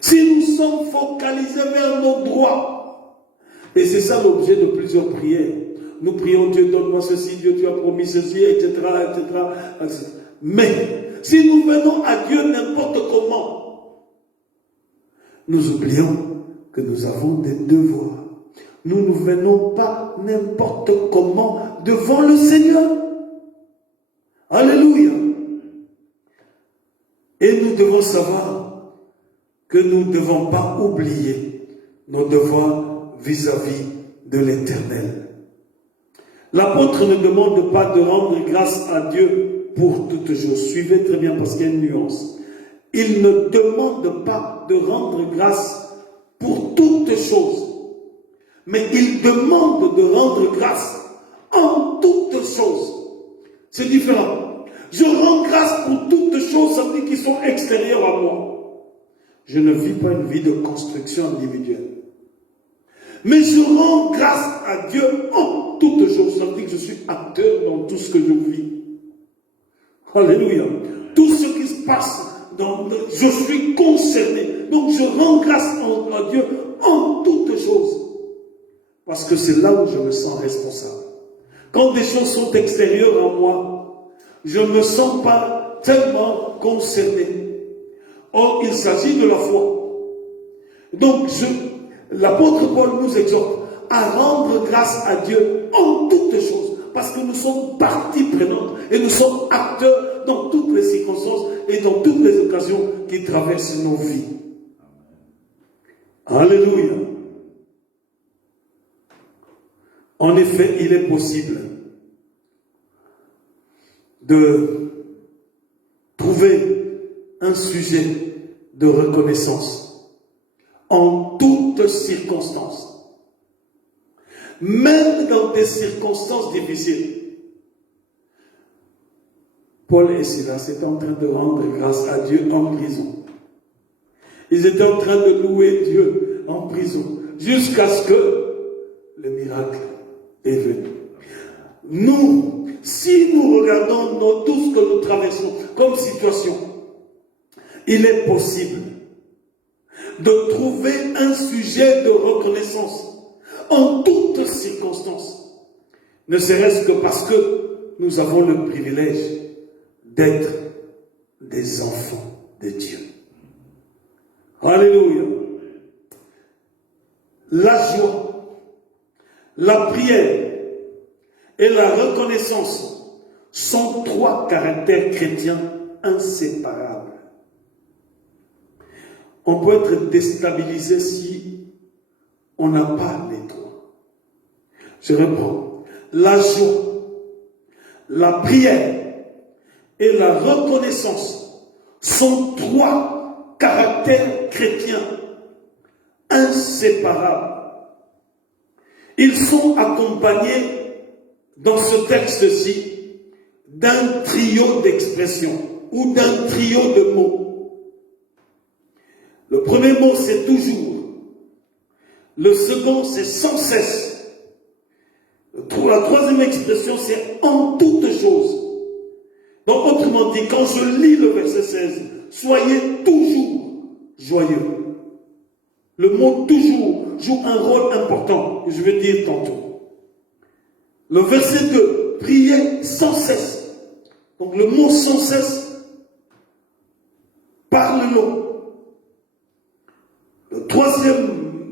Si nous sommes focalisés vers nos droits, et c'est ça l'objet de plusieurs prières, nous prions Dieu, donne-moi ceci, Dieu, tu as promis ceci, etc., etc. Mais, si nous venons à Dieu n'importe comment, nous oublions que nous avons des devoirs. Nous ne venons pas n'importe comment devant le Seigneur. Alléluia. Et nous devons savoir que nous ne devons pas oublier nos devoirs vis-à-vis de l'Éternel. L'apôtre ne demande pas de rendre grâce à Dieu pour toutes choses. Suivez très bien parce qu'il y a une nuance. Il ne demande pas de rendre grâce pour toutes choses. Mais il demande de rendre grâce en toutes choses. C'est différent. Je rends grâce pour toutes choses, ça veut dire qu'ils sont extérieurs à moi. Je ne vis pas une vie de construction individuelle. Mais je rends grâce à Dieu en toutes choses. Ça veut dire que je suis acteur dans tout ce que je vis. Alléluia. Tout ce qui se passe, je suis concerné. Donc je rends grâce à Dieu en toutes choses. Parce que c'est là où je me sens responsable. Quand des choses sont extérieures à moi, je ne me sens pas tellement concerné. Or, il s'agit de la foi. Donc, l'apôtre Paul nous exhorte à rendre grâce à Dieu en toutes choses, parce que nous sommes partie prenante et nous sommes acteurs dans toutes les circonstances et dans toutes les occasions qui traversent nos vies. Alléluia. En effet, il est possible de trouver un sujet de reconnaissance en toutes circonstances, même dans des circonstances difficiles. Paul et Silas étaient en train de rendre grâce à Dieu en prison. Ils étaient en train de louer Dieu en prison, jusqu'à ce que le miracle est venu. Nous, si nous regardons tout ce que nous traversons comme situation, il est possible de trouver un sujet de reconnaissance en toutes circonstances, ne serait-ce que parce que nous avons le privilège d'être des enfants de Dieu. Alléluia. La joie, la prière et la reconnaissance sont trois caractères chrétiens inséparables. On peut être déstabilisé si on n'a pas les trois. Je reprends. La joie, la prière et la reconnaissance sont trois caractères chrétiens inséparables. Ils sont accompagnés dans ce texte-ci d'un trio d'expressions ou d'un trio de mots. Le premier mot, c'est toujours. Le second, c'est sans cesse. La troisième expression, c'est en toutes choses. Donc, autrement dit, quand je lis le verset 16, soyez toujours joyeux. Le mot toujours joue un rôle important, je vais dire tantôt. Le verset 2, priez sans cesse. Donc, le mot sans cesse, parle-nous. La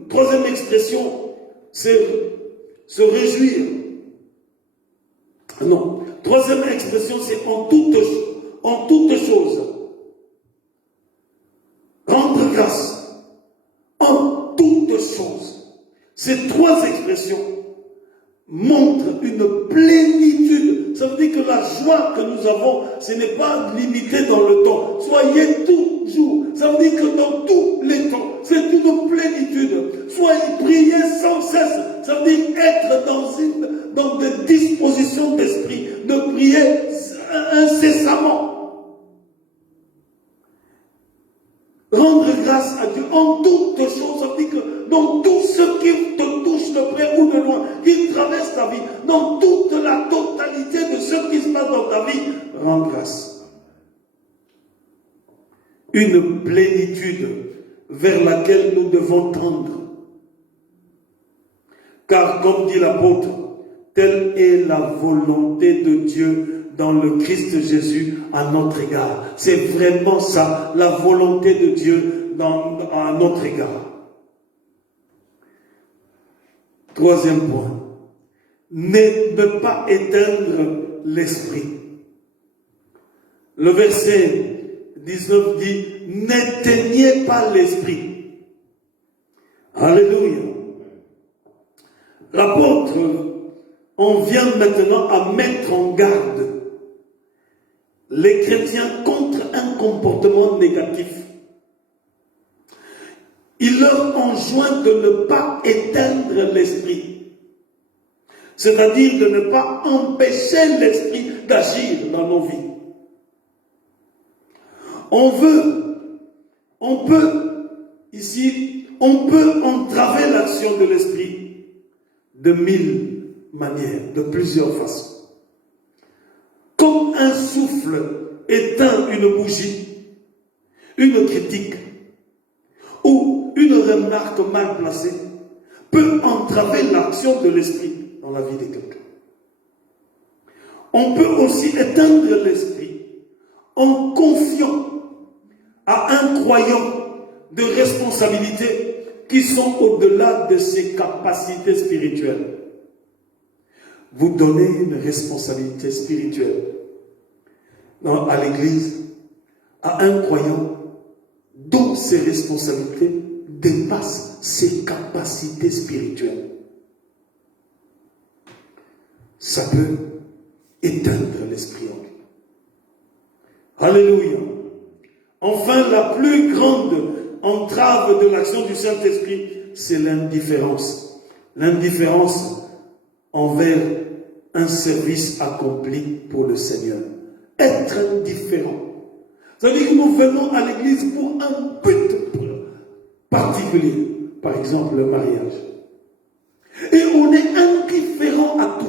troisième expression, c'est se réjouir. Non. Troisième expression, c'est en toutes choses. Rendre grâce. En toutes choses. Ces trois expressions montrent une plénitude. Ça veut dire que la joie que nous avons, ce n'est pas limité dans le temps. Soyez toujours. Ça veut dire que dans tous les temps, c'est une plénitude. Soyez priez sans cesse. Ça veut dire être dans des dispositions d'esprit, de prier incessamment. Rendre grâce à Dieu en toutes choses. Ça veut dire que dans tout ce qui te touche de près ou de loin, qui traverse ta vie, dans toute la totalité de ce qui se passe dans ta vie, rends grâce. Une plénitude vers laquelle nous devons tendre. Car comme dit l'apôtre, telle est la volonté de Dieu dans le Christ Jésus à notre égard. C'est vraiment ça, la volonté de Dieu à notre égard. Troisième point, ne pas éteindre l'esprit. Le verset 19 dit, n'éteignez pas l'esprit. Alléluia. L'apôtre, on vient maintenant à mettre en garde les chrétiens contre un comportement négatif. Il leur enjoint de ne pas éteindre l'esprit. C'est-à-dire de ne pas empêcher l'esprit d'agir dans nos vies. On peut entraver l'action de l'esprit de 1000 manières, de plusieurs façons. Comme un souffle éteint une bougie, une critique ou une remarque mal placée peut entraver l'action de l'esprit dans la vie de quelqu'un. On peut aussi éteindre l'esprit en confiant à un croyant de responsabilité qui sont au-delà de ses capacités spirituelles. Vous donnez une responsabilité spirituelle à l'Église, à un croyant, dont ses responsabilités dépassent ses capacités spirituelles. Ça peut éteindre l'esprit en lui. Alléluia. Enfin, la plus grande entrave de l'action du Saint-Esprit, c'est l'indifférence. L'indifférence envers un service accompli pour le Seigneur. Être indifférent. Ça veut dire que nous venons à l'église pour un but particulier. Par exemple, le mariage. Et on est indifférent à tout.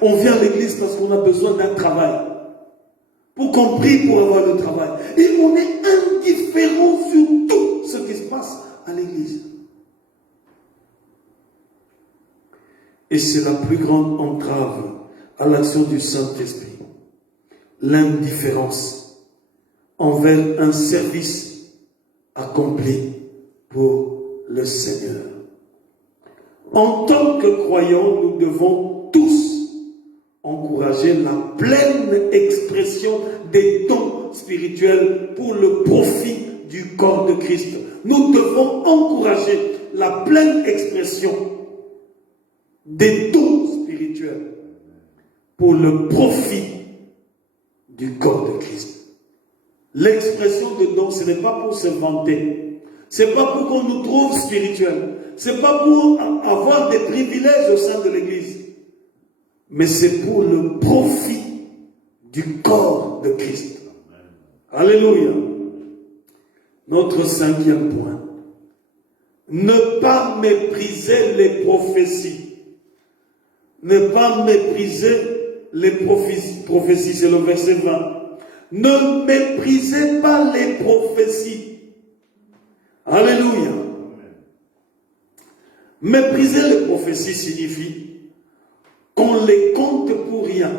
On vient à l'église parce qu'on a besoin d'un travail. Pour qu'on prie pour avoir le travail. Et on est indifférent sur tout ce qui se passe à l'église. Et c'est la plus grande entrave à l'action du Saint-Esprit. L'indifférence envers un service accompli pour le Seigneur. En tant que croyants, nous devons tous encourager la pleine expression des dons spirituels pour le profit du corps de Christ. Nous devons encourager la pleine expression des dons spirituels pour le profit du corps de Christ. L'expression de dons, ce n'est pas pour se vanter, ce n'est pas pour qu'on nous trouve spirituels, ce n'est pas pour avoir des privilèges au sein de l'Église, mais c'est pour le profit du corps de Christ. Alléluia. Notre cinquième point, ne pas mépriser les prophéties. Ne pas mépriser les prophéties, c'est le verset 20. Ne méprisez pas les prophéties. Alléluia. Mépriser les prophéties signifie qu'on les compte pour rien.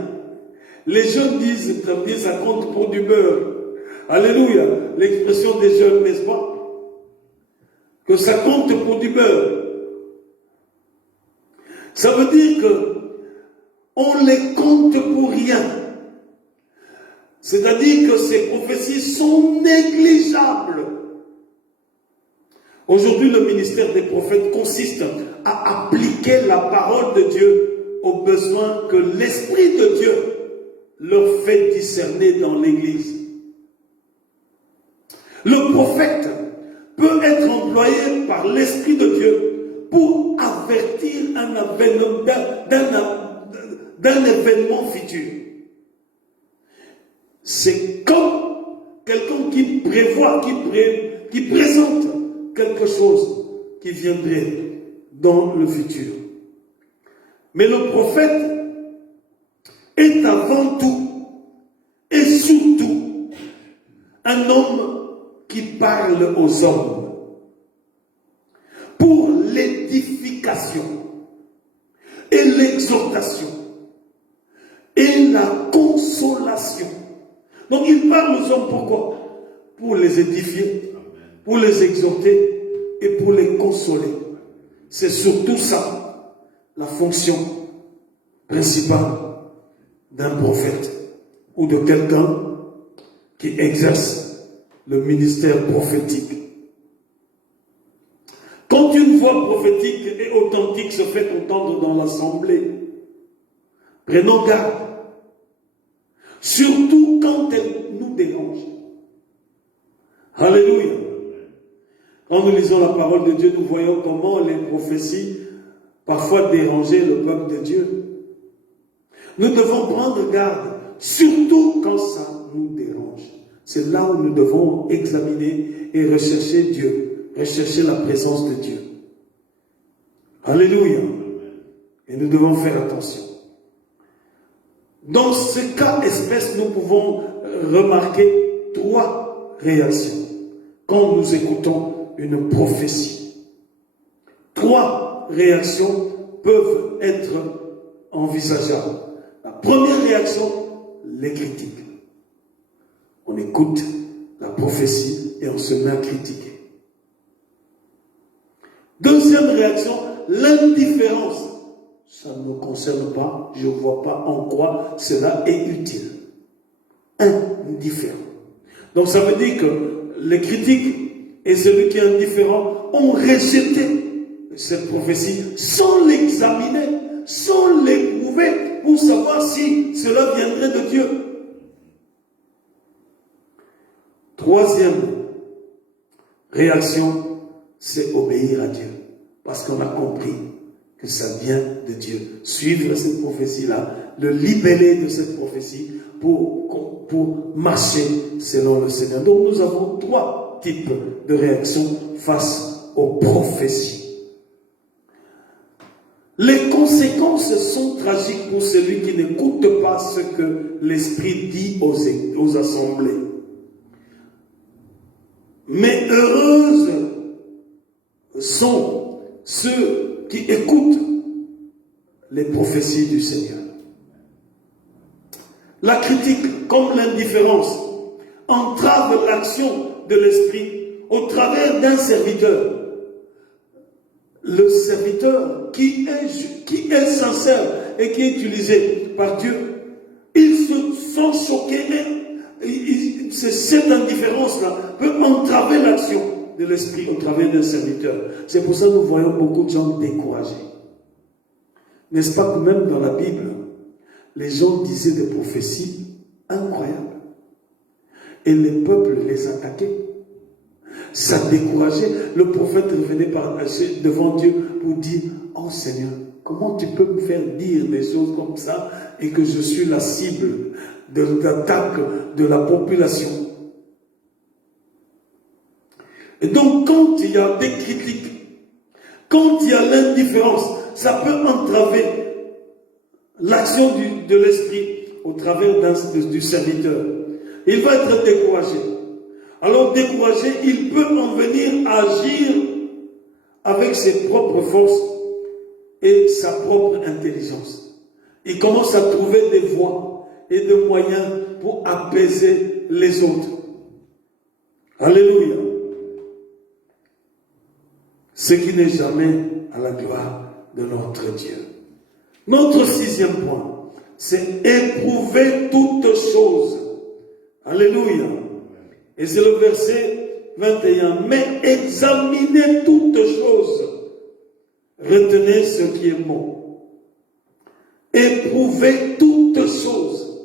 Les jeunes disent ça compte pour du beurre. Alléluia. L'expression des jeunes, n'est-ce pas? Que ça compte pour du beurre. Ça veut dire que on les compte pour rien. C'est-à-dire que ces prophéties sont négligeables. Aujourd'hui, le ministère des prophètes consiste à appliquer la parole de Dieu aux besoins que l'Esprit de Dieu leur fait discerner dans l'Église. Le prophète peut être employé par l'Esprit de Dieu pour avertir d'un événement futur. C'est comme quelqu'un qui prévoit, qui présente quelque chose qui viendrait dans le futur. Mais le prophète est avant tout et surtout un homme qui parle aux hommes pour l'édification et l'exhortation et la consolation. Donc il parle aux hommes pourquoi? Pour les édifier, pour les exhorter et pour les consoler. C'est surtout ça la fonction principale d'un prophète ou de quelqu'un qui exerce le ministère prophétique. Quand une voix prophétique et authentique se fait entendre dans l'assemblée, prenons garde, surtout quand elle nous dérange. Alléluia. Quand nous lisons la parole de Dieu, nous voyons comment les prophéties parfois dérangeaient le peuple de Dieu. Nous devons prendre garde, surtout quand ça nous dérange. C'est là où nous devons examiner et rechercher Dieu, rechercher la présence de Dieu. Alléluia. Et nous devons faire attention. Dans ce cas espèce, nous pouvons remarquer 3 réactions quand nous écoutons une prophétie. 3 réactions peuvent être envisageables. La première réaction, les critiques. On écoute la prophétie et on se met à critiquer. Deuxième réaction, l'indifférence. Ça ne me concerne pas, je ne vois pas en quoi cela est utile. Indifférent. Donc ça veut dire que les critiques et celui qui est indifférent ont rejeté cette prophétie sans l'examiner, sans l'éprouver pour savoir si cela viendrait de Dieu. Troisième réaction, c'est obéir à Dieu. Parce qu'on a compris que ça vient de Dieu. Suivre cette prophétie-là, le libeller de cette prophétie pour marcher selon le Seigneur. Donc nous avons trois types de réactions face aux prophéties. Les conséquences sont tragiques pour celui qui n'écoute pas ce que l'Esprit dit aux assemblées. Mais heureuses sont ceux qui écoutent les prophéties du Seigneur. La critique, comme l'indifférence, entrave l'action de l'Esprit au travers d'un serviteur. Le serviteur qui est sincère et qui est utilisé par Dieu, ils se sont choqués. Cette indifférence-là peut entraver l'action de l'Esprit au travers d'un serviteur. C'est pour ça que nous voyons beaucoup de gens découragés. N'est-ce pas que même dans la Bible, les gens disaient des prophéties incroyables. Et les peuples les attaquaient. Ça décourageait. Le prophète revenait devant Dieu pour dire, « Oh Seigneur, comment tu peux me faire dire des choses comme ça et que je suis la cible de l'attaque de la population ?» Et donc, quand il y a des critiques, quand il y a l'indifférence, ça peut entraver l'action de l'Esprit au travers du serviteur. Il va être découragé. Alors découragé, il peut en venir à agir avec ses propres forces et sa propre intelligence. Il commence à trouver des voies et des moyens pour apaiser les autres. Alléluia. Ce qui n'est jamais à la gloire de notre Dieu. Notre sixième point, c'est éprouver toutes choses. Alléluia. Et c'est le verset 21. Mais examinez toutes choses. Retenez ce qui est bon. Éprouvez toutes choses.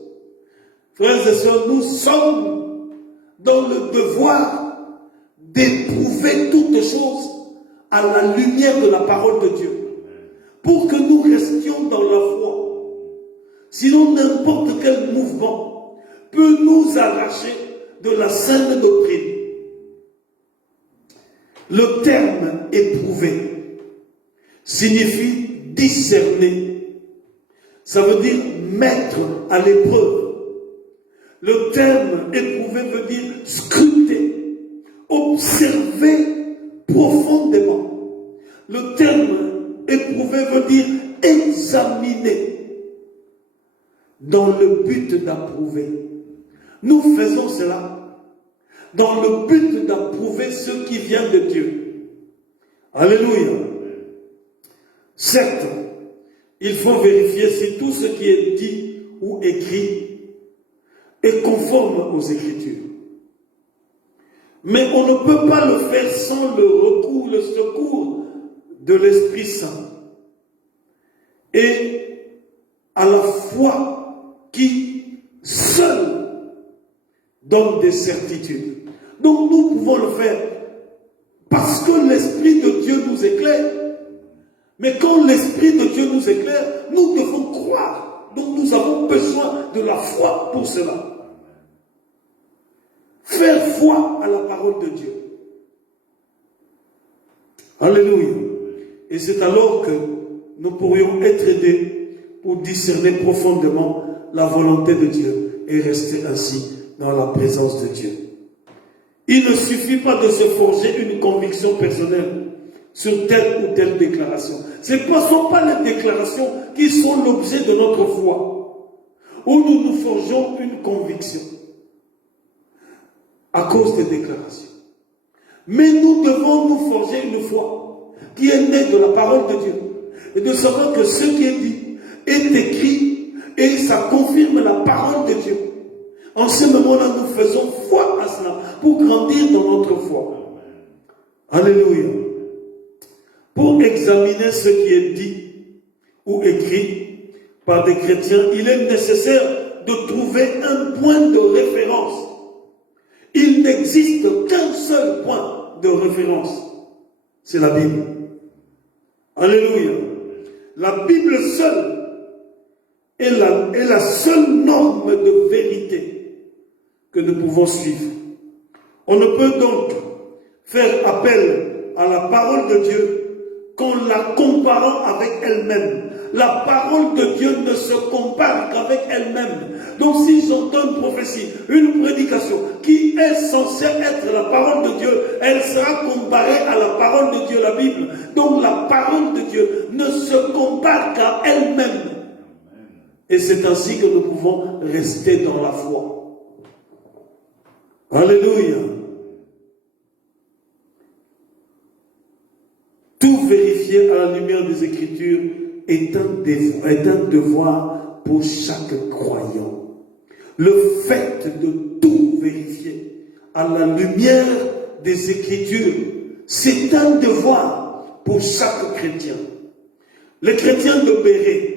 Frères et sœurs, nous sommes dans le devoir d'éprouver toutes choses à la lumière de la parole de Dieu. Pour que nous restions dans la foi. Sinon, n'importe quel mouvement peut nous arracher de la saine doctrine. Le terme éprouver signifie discerner. Ça veut dire mettre à l'épreuve. Le terme éprouver veut dire scruter, observer profondément. Le terme éprouver veut dire examiner dans le but d'approuver. Nous faisons cela dans le but d'approuver ce qui vient de Dieu. Alléluia. Certes, il faut vérifier si tout ce qui est dit ou écrit est conforme aux Écritures. Mais on ne peut pas le faire sans le secours de l'Esprit Saint. Et à la foi qui seul donne des certitudes. Donc nous pouvons le faire parce que l'Esprit de Dieu nous éclaire. Mais quand l'Esprit de Dieu nous éclaire, nous devons croire. Donc nous avons besoin de la foi pour cela. Faire foi à la parole de Dieu. Alléluia. Et c'est alors que nous pourrions être aidés pour discerner profondément la volonté de Dieu et rester ainsi dans la présence de Dieu. Il ne suffit pas de se forger une conviction personnelle sur telle ou telle déclaration. Ce ne sont pas les déclarations qui sont l'objet de notre foi, où nous nous forgeons une conviction à cause des déclarations. Mais nous devons nous forger une foi qui est né de la parole de Dieu. Et de savoir que ce qui est dit est écrit et ça confirme la parole de Dieu. En ce moment-là, nous faisons foi à cela pour grandir dans notre foi. Alléluia. Pour examiner ce qui est dit ou écrit par des chrétiens, il est nécessaire de trouver un point de référence. Il n'existe qu'un seul point de référence. C'est la Bible. Alléluia. La Bible seule est la seule norme de vérité que nous pouvons suivre. On ne peut donc faire appel à la parole de Dieu qu'en la comparant avec elle-même. La parole de Dieu ne se compare qu'avec elle-même. Donc si j'entends une prophétie, une prédication qui est censée être la parole de Dieu, elle sera comparée à la parole de Dieu, la Bible. Donc la parole de Dieu ne se compare qu'à elle-même. Et c'est ainsi que nous pouvons rester dans la foi. Alléluia. Tout vérifier à la lumière des Écritures est un devoir pour chaque croyant. Le fait de tout vérifier à la lumière des Écritures, c'est un devoir pour chaque chrétien. Les chrétiens de Béret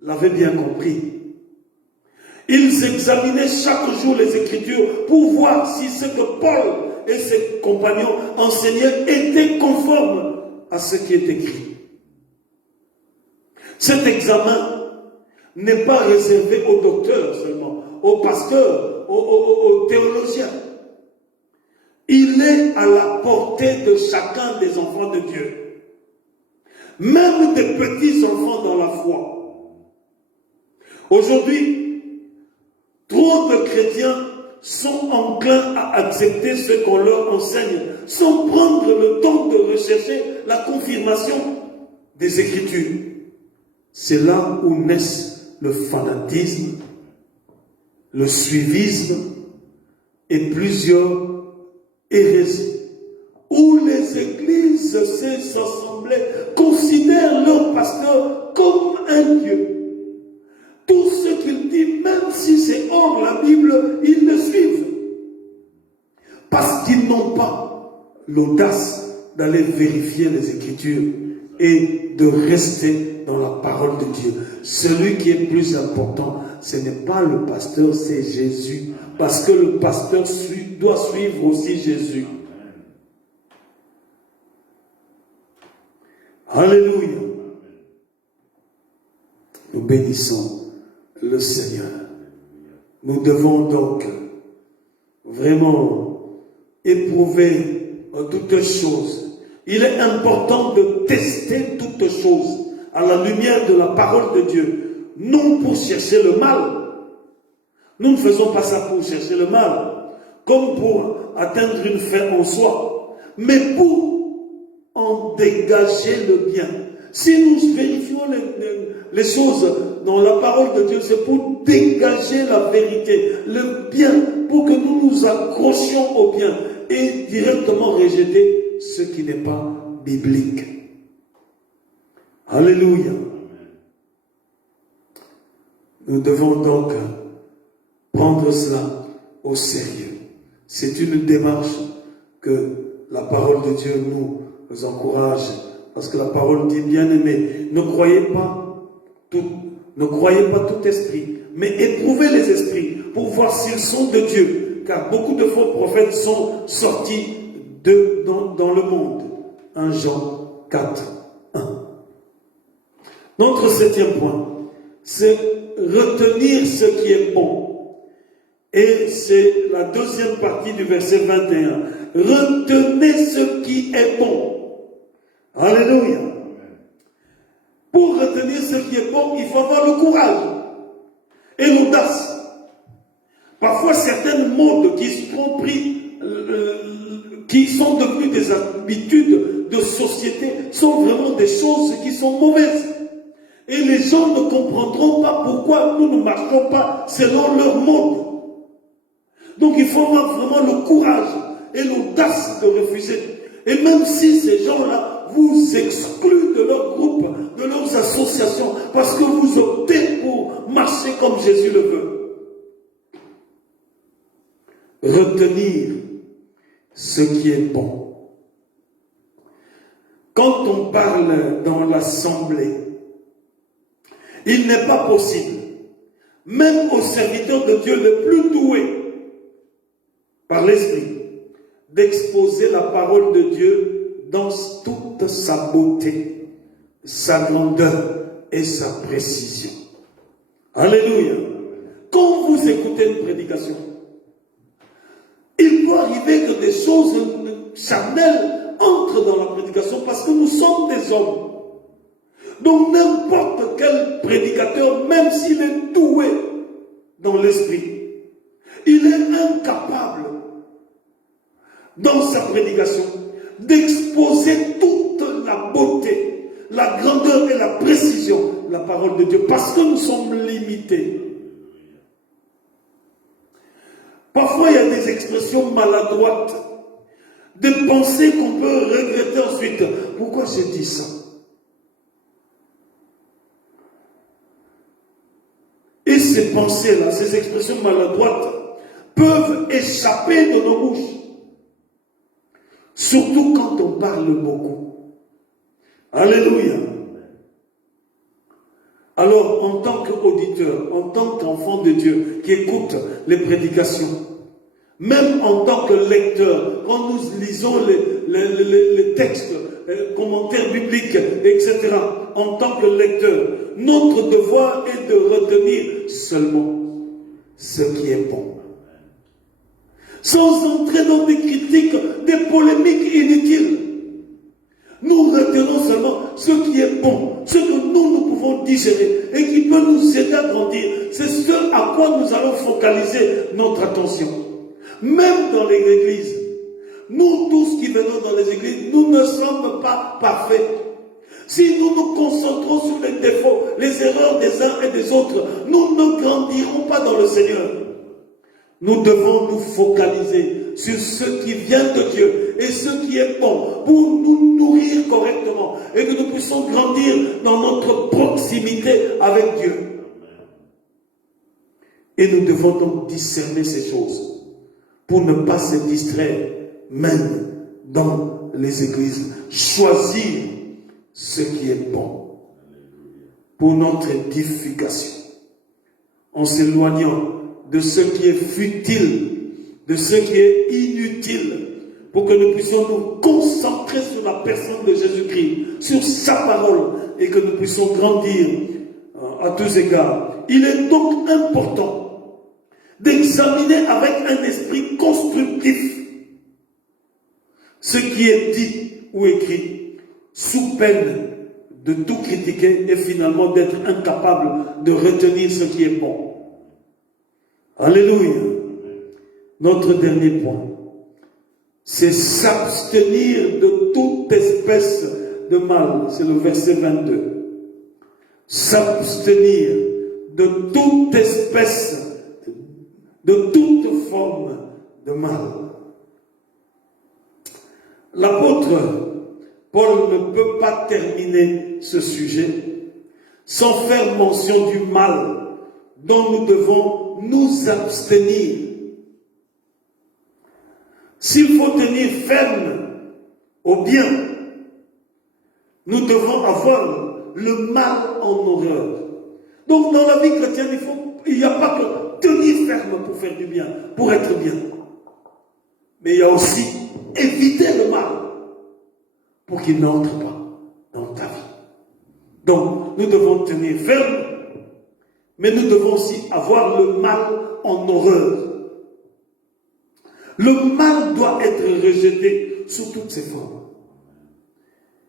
l'avaient bien compris. Ils examinaient chaque jour les Écritures pour voir si ce que Paul et ses compagnons enseignaient était conforme à ce qui est écrit. Cet examen n'est pas réservé aux docteurs seulement, aux pasteurs, aux théologiens. Il est à la portée de chacun des enfants de Dieu. Même des petits enfants dans la foi. Aujourd'hui, trop de chrétiens sont enclins à accepter ce qu'on leur enseigne sans prendre le temps de rechercher la confirmation des Écritures. C'est là où naissent le fanatisme, le suivisme et plusieurs hérésies. Où les églises s'assemblaient considèrent leur pasteur comme un Dieu. Tout ce qu'il dit, même si c'est hors la Bible, ils le suivent. Parce qu'ils n'ont pas l'audace d'aller vérifier les Écritures et de rester dans la parole de Dieu. Celui qui est plus important, ce n'est pas le pasteur, c'est Jésus. Parce que le pasteur doit suivre aussi Jésus. Alléluia. Nous bénissons le Seigneur. Nous devons donc vraiment éprouver en toutes choses. Il est important de tester toutes choses à la lumière de la parole de Dieu, non pour chercher le mal. Nous ne faisons pas ça pour chercher le mal, comme pour atteindre une fin en soi, mais pour en dégager le bien. Si nous vérifions les choses dans la parole de Dieu, c'est pour dégager la vérité, le bien, pour que nous nous accrochions au bien et directement rejeter ce qui n'est pas biblique. Alléluia. Nous devons donc prendre cela au sérieux. C'est une démarche que la parole de Dieu nous encourage. Parce que la parole dit, bien-aimés, ne croyez pas tout esprit, mais éprouvez les esprits pour voir s'ils sont de Dieu. Car beaucoup de faux prophètes sont sortis dans le monde. 1 Jean 4, 1. Notre 7e point, c'est retenir ce qui est bon. Et c'est la deuxième partie du verset 21. Retenez ce qui est bon. Alléluia. Pour retenir ce qui est bon, il faut avoir le courage et l'audace. Parfois, certaines modes qui sont devenues des habitudes de société sont vraiment des choses qui sont mauvaises. Et les gens ne comprendront pas pourquoi nous ne marchons pas selon leur mode. Donc il faut avoir vraiment le courage et l'audace de refuser. Et même si ces gens-là vous excluent de leur groupe, de leurs associations, parce que vous optez pour marcher comme Jésus le veut. Retenir ce qui est bon. Quand on parle dans l'assemblée, il n'est pas possible, même aux serviteurs de Dieu les plus doués par l'Esprit, d'exposer la parole de Dieu dans toute sa beauté, sa grandeur et sa précision. Alléluia. Quand vous écoutez une prédication, il peut arriver que des choses charnelles entrent dans la prédication parce que nous sommes des hommes. Donc n'importe quel prédicateur, même s'il est doué dans l'esprit, il est incapable dans sa prédication d'exposer toute la beauté, la grandeur et la précision de la parole de Dieu, parce que nous sommes limités. Parfois il y a des expressions maladroites, des pensées qu'on peut regretter ensuite. Pourquoi j'ai dit ça? Et ces pensées-là, ces expressions maladroites peuvent échapper de nos bouches. Surtout quand on parle beaucoup. Alléluia. Alors, en tant qu'auditeur, en tant qu'enfant de Dieu qui écoute les prédications, même en tant que lecteur, quand nous lisons les textes, commentaires bibliques, etc., en tant que lecteur, notre devoir est de retenir seulement ce qui est bon. Sans entrer dans des critiques, des polémiques inutiles. Nous retenons seulement ce qui est bon, ce que nous pouvons digérer et qui peut nous aider à grandir. C'est ce à quoi nous allons focaliser notre attention. Même dans les églises, nous tous qui venons dans les églises, nous ne sommes pas parfaits. Si nous nous concentrons sur les défauts, les erreurs des uns et des autres, nous ne grandirons pas dans le Seigneur. Nous devons nous focaliser sur ce qui vient de Dieu et ce qui est bon pour nous nourrir correctement et que nous puissions grandir dans notre proximité avec Dieu. Et nous devons donc discerner ces choses pour ne pas se distraire même dans les églises. Choisir ce qui est bon pour notre édification en s'éloignant de ce qui est futile, de ce qui est inutile, pour que nous puissions nous concentrer sur la personne de Jésus-Christ, sur sa parole, et que nous puissions grandir à tous égards. Il est donc important d'examiner avec un esprit constructif ce qui est dit ou écrit, sous peine de tout critiquer et finalement d'être incapable de retenir ce qui est bon. Alléluia. Notre dernier point, c'est s'abstenir de toute espèce de mal. C'est le verset 22. S'abstenir de toute espèce, de toute forme de mal. L'apôtre Paul ne peut pas terminer ce sujet sans faire mention du mal dont nous devons nous abstenir. S'il faut tenir ferme au bien, nous devons avoir le mal en horreur. Donc dans la vie chrétienne, il n'y a pas que tenir ferme pour faire du bien, pour être bien. Mais il y a aussi éviter le mal pour qu'il n'entre pas dans ta vie. Donc nous devons tenir ferme, mais nous devons aussi avoir le mal en horreur. Le mal doit être rejeté sous toutes ses formes.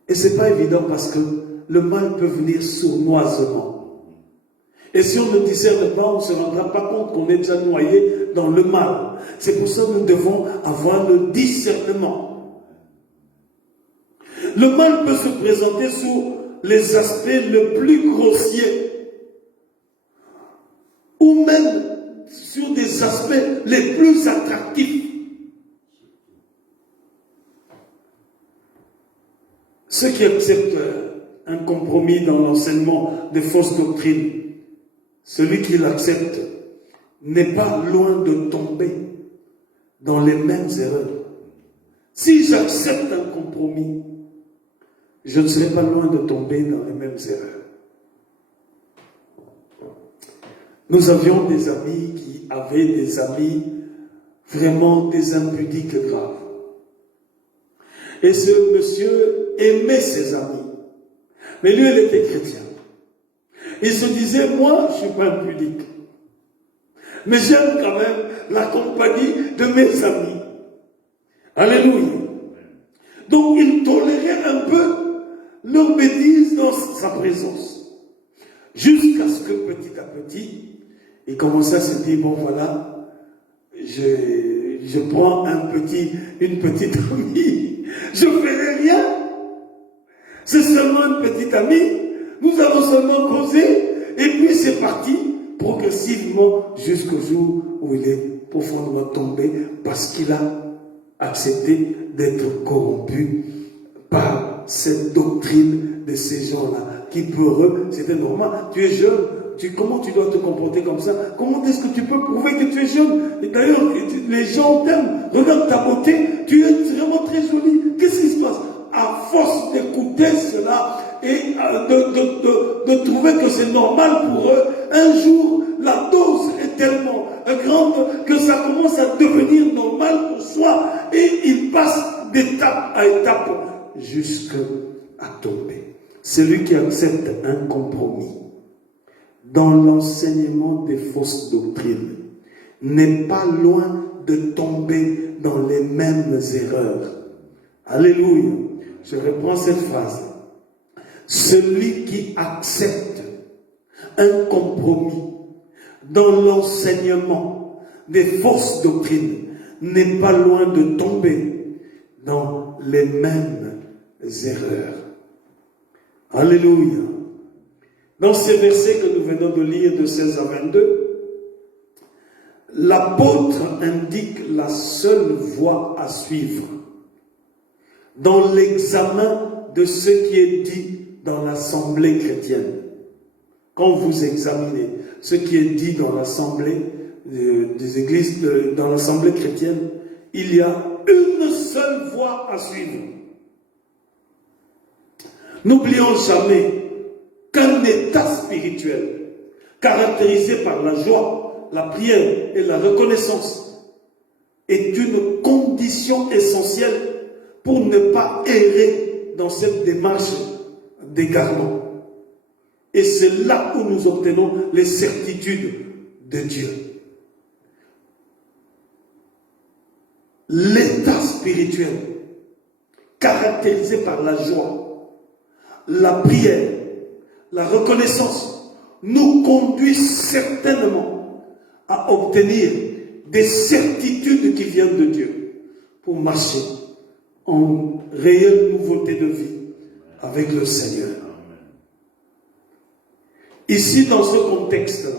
Et ce n'est pas évident parce que le mal peut venir sournoisement. Et si on ne discerne pas, on ne se rendra pas compte qu'on est déjà noyé dans le mal. C'est pour ça que nous devons avoir le discernement. Le mal peut se présenter sous les aspects les plus grossiers ou même sur des aspects les plus attractifs. Ceux qui acceptent un compromis dans l'enseignement des fausses doctrines, celui qui l'accepte n'est pas loin de tomber dans les mêmes erreurs. Si j'accepte un compromis, je ne serai pas loin de tomber dans les mêmes erreurs. Nous avions des amis qui avaient des amis vraiment des impudiques graves. Et ce monsieur aimait ses amis. Mais lui, il était chrétien. Il se disait, moi, je ne suis pas impudique. Mais j'aime quand même la compagnie de mes amis. Alléluia. Donc, il tolérait un peu leur bêtise dans sa présence. Jusqu'à ce que petit à petit, il commençait à se dire, bon voilà, je prends une petite amie, je ne ferai rien. C'est seulement une petite amie, nous avons seulement causé, et puis c'est parti progressivement jusqu'au jour où il est profondément tombé parce qu'il a accepté d'être corrompu par cette doctrine de ces gens-là, qui pour eux, c'était normal. Tu es jeune, comment tu dois te comporter comme ça? Comment est-ce que tu peux prouver que tu es jeune? Et d'ailleurs, les gens t'aiment, regarde ta beauté, tu es vraiment très jolie. Qu'est-ce qui se passe? À force d'écouter cela et de trouver que c'est normal pour eux, un jour, la dose est tellement grande que ça commence à devenir normal pour soi et il passe d'étape à étape jusqu'à tomber. Celui qui accepte un compromis dans l'enseignement des fausses doctrines n'est pas loin de tomber dans les mêmes erreurs. Alléluia. Je reprends cette phrase. Celui qui accepte un compromis dans l'enseignement des fausses doctrines n'est pas loin de tomber dans les mêmes erreurs. Alléluia. Dans ces versets que nous venons de lire de 16 à 22, l'apôtre indique la seule voie à suivre dans l'examen de ce qui est dit dans l'assemblée chrétienne. Quand vous examinez ce qui est dit dans l'assemblée des églises, dans l'assemblée chrétienne, il y a une seule voie à suivre. N'oublions jamais qu'un état spirituel caractérisé par la joie, la prière et la reconnaissance est une condition essentielle pour ne pas errer dans cette démarche d'égarement. Et c'est là où nous obtenons les certitudes de Dieu. L'état spirituel caractérisé par la joie, la prière, la reconnaissance nous conduit certainement à obtenir des certitudes qui viennent de Dieu pour marcher en réelle nouveauté de vie avec le Seigneur. Ici, dans ce contexte-là,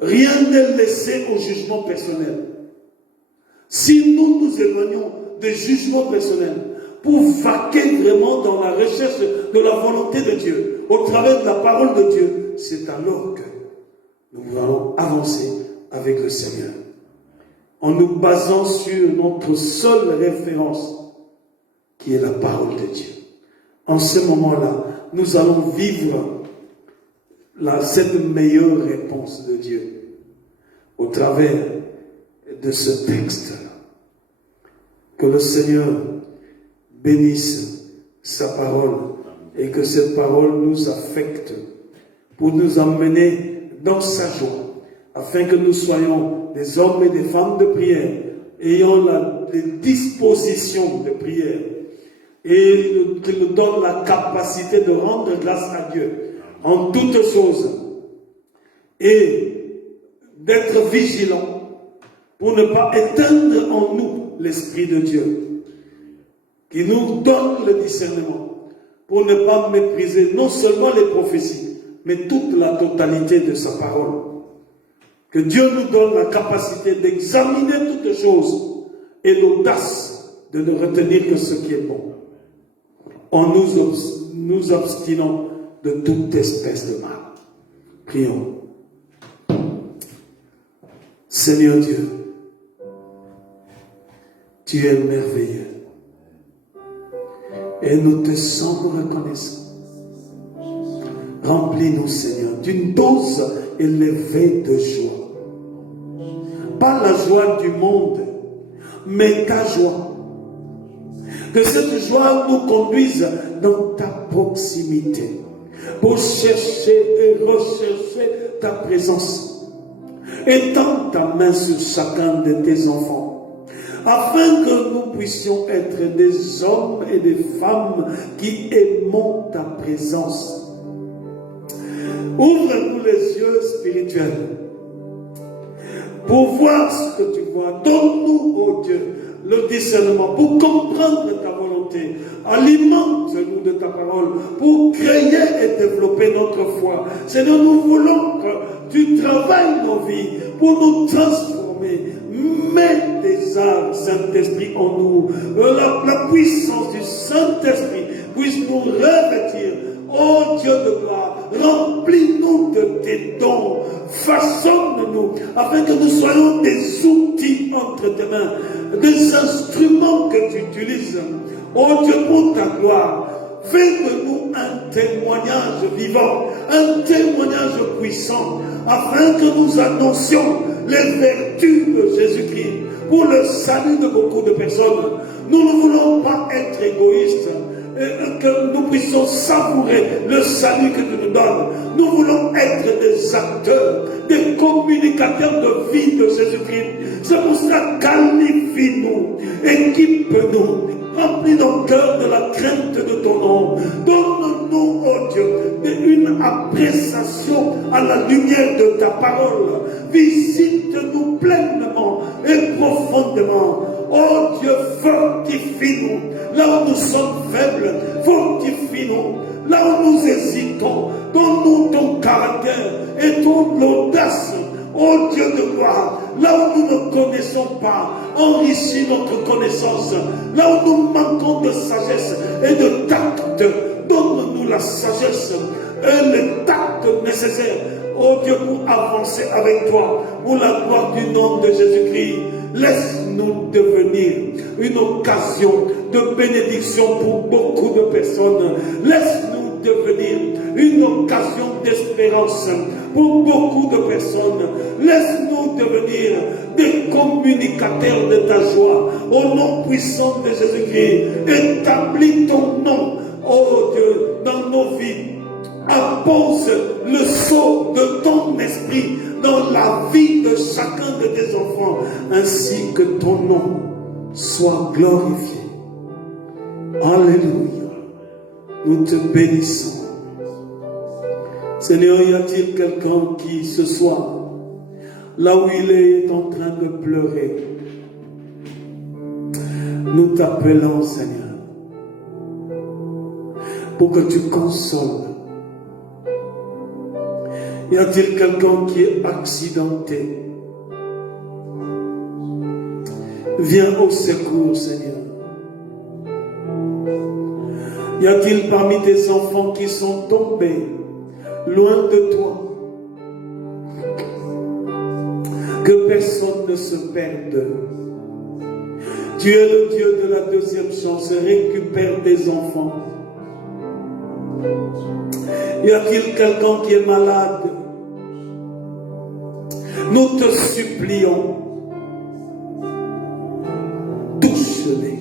rien n'est laissé au jugement personnel. Si nous nous éloignons des jugements personnels pour vaquer vraiment dans la recherche de la volonté de Dieu, au travers de la parole de Dieu, c'est alors que nous allons avancer avec le Seigneur. En nous basant sur notre seule référence, qui est la parole de Dieu. En ce moment-là, nous allons vivre cette meilleure réponse de Dieu au travers de ce texte. Que le Seigneur bénisse sa parole et que cette parole nous affecte pour nous emmener dans sa joie, afin que nous soyons des hommes et des femmes de prière, ayant les dispositions de prière et qu'il nous donne la capacité de rendre grâce à Dieu en toutes choses et d'être vigilants pour ne pas éteindre en nous l'Esprit de Dieu, qui nous donne le discernement pour ne pas mépriser non seulement les prophéties, mais toute la totalité de sa parole. Que Dieu nous donne la capacité d'examiner toutes choses et l'audace de ne retenir que ce qui est bon. en nous abstinant de toute espèce de mal. Prions. Seigneur Dieu, tu es merveilleux et nous te sommes reconnaissants. Remplis-nous, Seigneur, d'une dose élevée de joie. Pas la joie du monde, mais ta joie. Que cette joie nous conduise dans ta proximité pour chercher et rechercher ta présence. Étends ta main sur chacun de tes enfants, afin que nous puissions être des hommes et des femmes qui aimons ta présence. Ouvre-nous les yeux spirituels pour voir ce que tu vois. Donne-nous, oh Dieu, le discernement pour comprendre ta volonté. Alimente-nous de ta parole pour créer et développer notre foi. Seigneur, nous voulons que tu travailles nos vies pour nous transformer. Mets tes arts, Saint-Esprit, en nous. La puissance du Saint-Esprit puisse nous revêtir. Oh Dieu de gloire, remplis-nous de tes dons, façonne-nous afin que nous soyons des outils entre tes mains, des instruments que tu utilises. Oh Dieu, pour ta gloire, fais de nous un témoignage vivant, un témoignage puissant, afin que nous annoncions les vertus de Jésus-Christ pour le salut de beaucoup de personnes. Nous ne voulons pas être égoïstes, que nous puissions savourer le salut que tu nous donnes. Nous voulons être des acteurs, des communicateurs de vie de Jésus-Christ. C'est pour cela, qualifie-nous, équipe-nous, remplis nos cœurs de la crainte de ton nom. Donne-nous, oh Dieu, une appréciation à la lumière de ta parole. Visite-nous pleinement et profondément. Oh Dieu, fortifie-nous. Là où nous sommes faibles, fortifie-nous. Là où nous hésitons, donne-nous ton caractère et ton audace. Oh Dieu de gloire, là où nous ne connaissons pas, enrichis notre connaissance. Là où nous manquons de sagesse et de tact, donne-nous la sagesse et le tact nécessaire. Oh Dieu, pour avancer avec toi, pour la gloire du nom de Jésus-Christ. Laisse-nous devenir une occasion de bénédiction pour beaucoup de personnes. Laisse-nous devenir une occasion d'espérance pour beaucoup de personnes. Laisse-nous devenir des communicateurs de ta joie. Au nom puissant de Jésus-Christ, établis ton nom, oh Dieu, dans nos vies. Impose le sceau de ton esprit dans la vie de chacun de tes enfants, ainsi que ton nom soit glorifié. Alléluia. Nous te bénissons. Seigneur, y a-t-il quelqu'un qui ce soir, là où il est en train de pleurer, nous t'appelons, Seigneur, pour que tu consoles. Y a-t-il quelqu'un qui est accidenté? Viens au secours, Seigneur. Y a-t-il parmi tes enfants qui sont tombés loin de toi? Que personne ne se perde. Tu es le Dieu de la deuxième chance. Récupère tes enfants. Y a-t-il quelqu'un qui est malade? Nous te supplions, touche-les.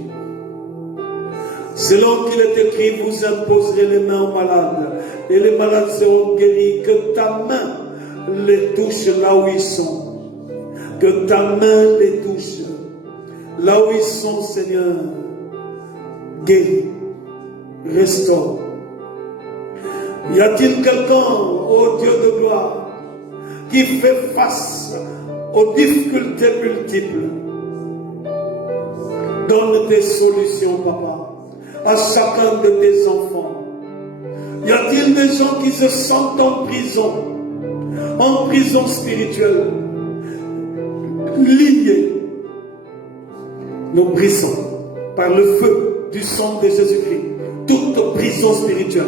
Selon qu'il est écrit, vous imposerez les mains aux malades, et les malades seront guéris. Que ta main les touche là où ils sont. Que ta main les touche là où ils sont, Seigneur. Guéris, restaure. Y a-t-il quelqu'un, ô Dieu de gloire, qui fait face aux difficultés multiples? Donne tes solutions, Papa, à chacun de tes enfants. Y a-t-il des gens qui se sentent en prison spirituelle, liés? Nous brisons par le feu du sang de Jésus-Christ toute prison spirituelle,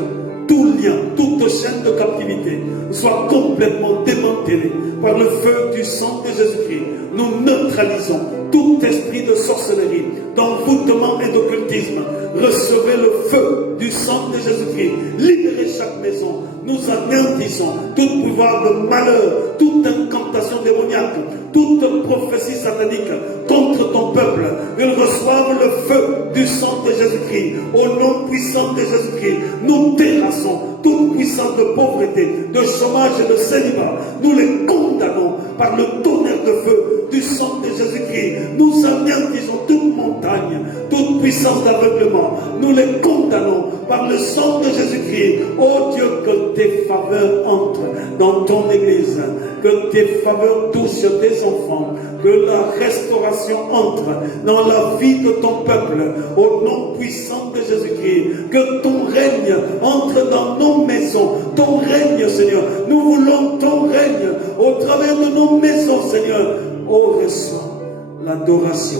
tout lien, toute chaîne de captivité soit complètement démantelée par le feu du sang de Jésus-Christ. Nous neutralisons tout esprit de sorcellerie, d'envoûtement et d'occultisme. Recevez le feu du sang de Jésus-Christ. Libérez chaque maison. Nous anéantissons tout pouvoir de malheur, toute incantation démoniaque, toute prophétie satanique contre ton peuple. Ils reçoivent le feu du sang de Jésus-Christ. Au nom puissant de Jésus-Christ, nous terrassons toute puissance de pauvreté, de chômage et de célibat. Nous les condamnons par le tonnerre de feu du sang de Jésus-Christ. Nous anéantissons toute montagne, toute puissance d'aveuglement. Nous les condamnons par le sang de Jésus-Christ. Oh Dieu, que tes faveurs entrent dans ton église, que tes faveurs touchent tes enfants, que la restauration entre dans la vie de ton peuple, au nom puissant de Jésus-Christ, que ton règne entre dans nos maisons, ton règne, Seigneur. Nous voulons ton règne au travers de nos maisons, Seigneur. Oh, reçois l'adoration,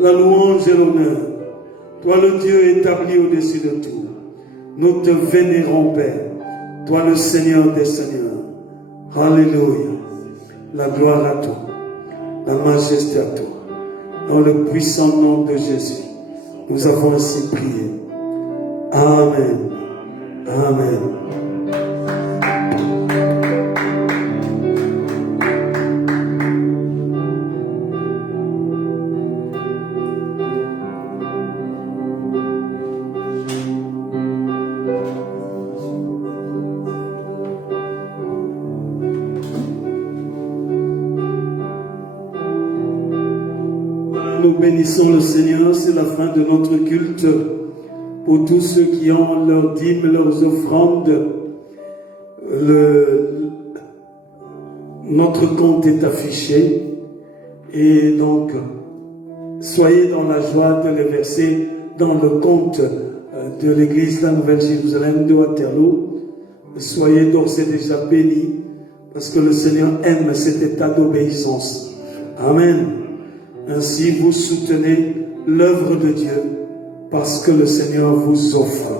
la louange et l'honneur. Toi, le Dieu établi au-dessus de tout. Nous te vénérons, Père. Toi, le Seigneur des Seigneurs. Alléluia. La gloire à toi. La majesté à toi. Dans le puissant nom de Jésus, nous avons ainsi prié. Amen. Amen. Nous bénissons le Seigneur, c'est la fin de notre culte. Pour tous ceux qui ont leurs dîmes, leurs offrandes, notre compte est affiché. Et donc, soyez dans la joie de les verser dans le compte de l'église La Nouvelle Jérusalem de Waterloo. Soyez d'ores et déjà bénis, parce que le Seigneur aime cet état d'obéissance. Amen. Ainsi, vous soutenez l'œuvre de Dieu parce que le Seigneur vous offre.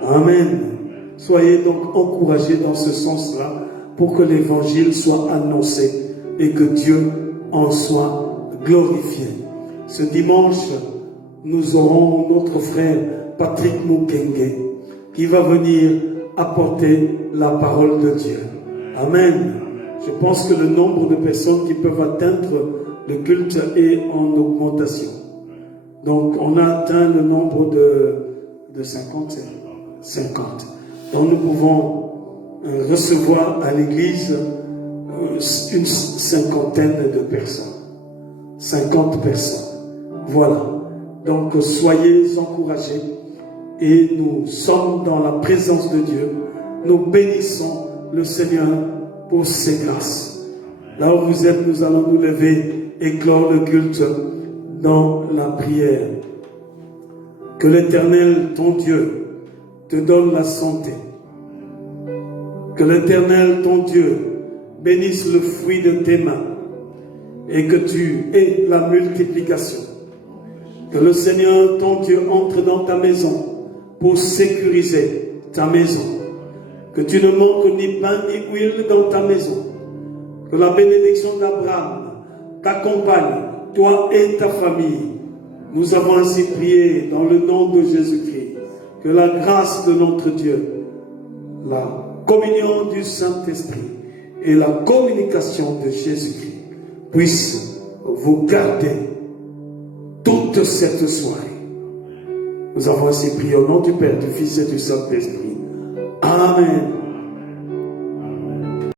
Amen. Soyez donc encouragés dans ce sens-là pour que l'évangile soit annoncé et que Dieu en soit glorifié. Ce dimanche, nous aurons notre frère Patrick Mukenge qui va venir apporter la parole de Dieu. Amen. Je pense que le nombre de personnes qui peuvent atteindre le culte est en augmentation. Donc, on a atteint le nombre de 50. Donc, nous pouvons recevoir à l'église une cinquantaine de personnes. 50 personnes. Voilà. Donc, soyez encouragés. Et nous sommes dans la présence de Dieu. Nous bénissons le Seigneur pour ses grâces. Là où vous êtes, nous allons nous lever et clore le culte dans la prière. Que l'Éternel, ton Dieu, te donne la santé. Que l'Éternel, ton Dieu, bénisse le fruit de tes mains et que tu aies la multiplication. Que le Seigneur, ton Dieu, entre dans ta maison pour sécuriser ta maison. Que tu ne manques ni pain ni huile dans ta maison. Que la bénédiction d'Abraham t'accompagne, toi et ta famille. Nous avons ainsi prié dans le nom de Jésus-Christ. Que la grâce de notre Dieu, la communion du Saint-Esprit et la communication de Jésus-Christ puissent vous garder toute cette soirée. Nous avons ainsi prié au nom du Père, du Fils et du Saint-Esprit. Amen.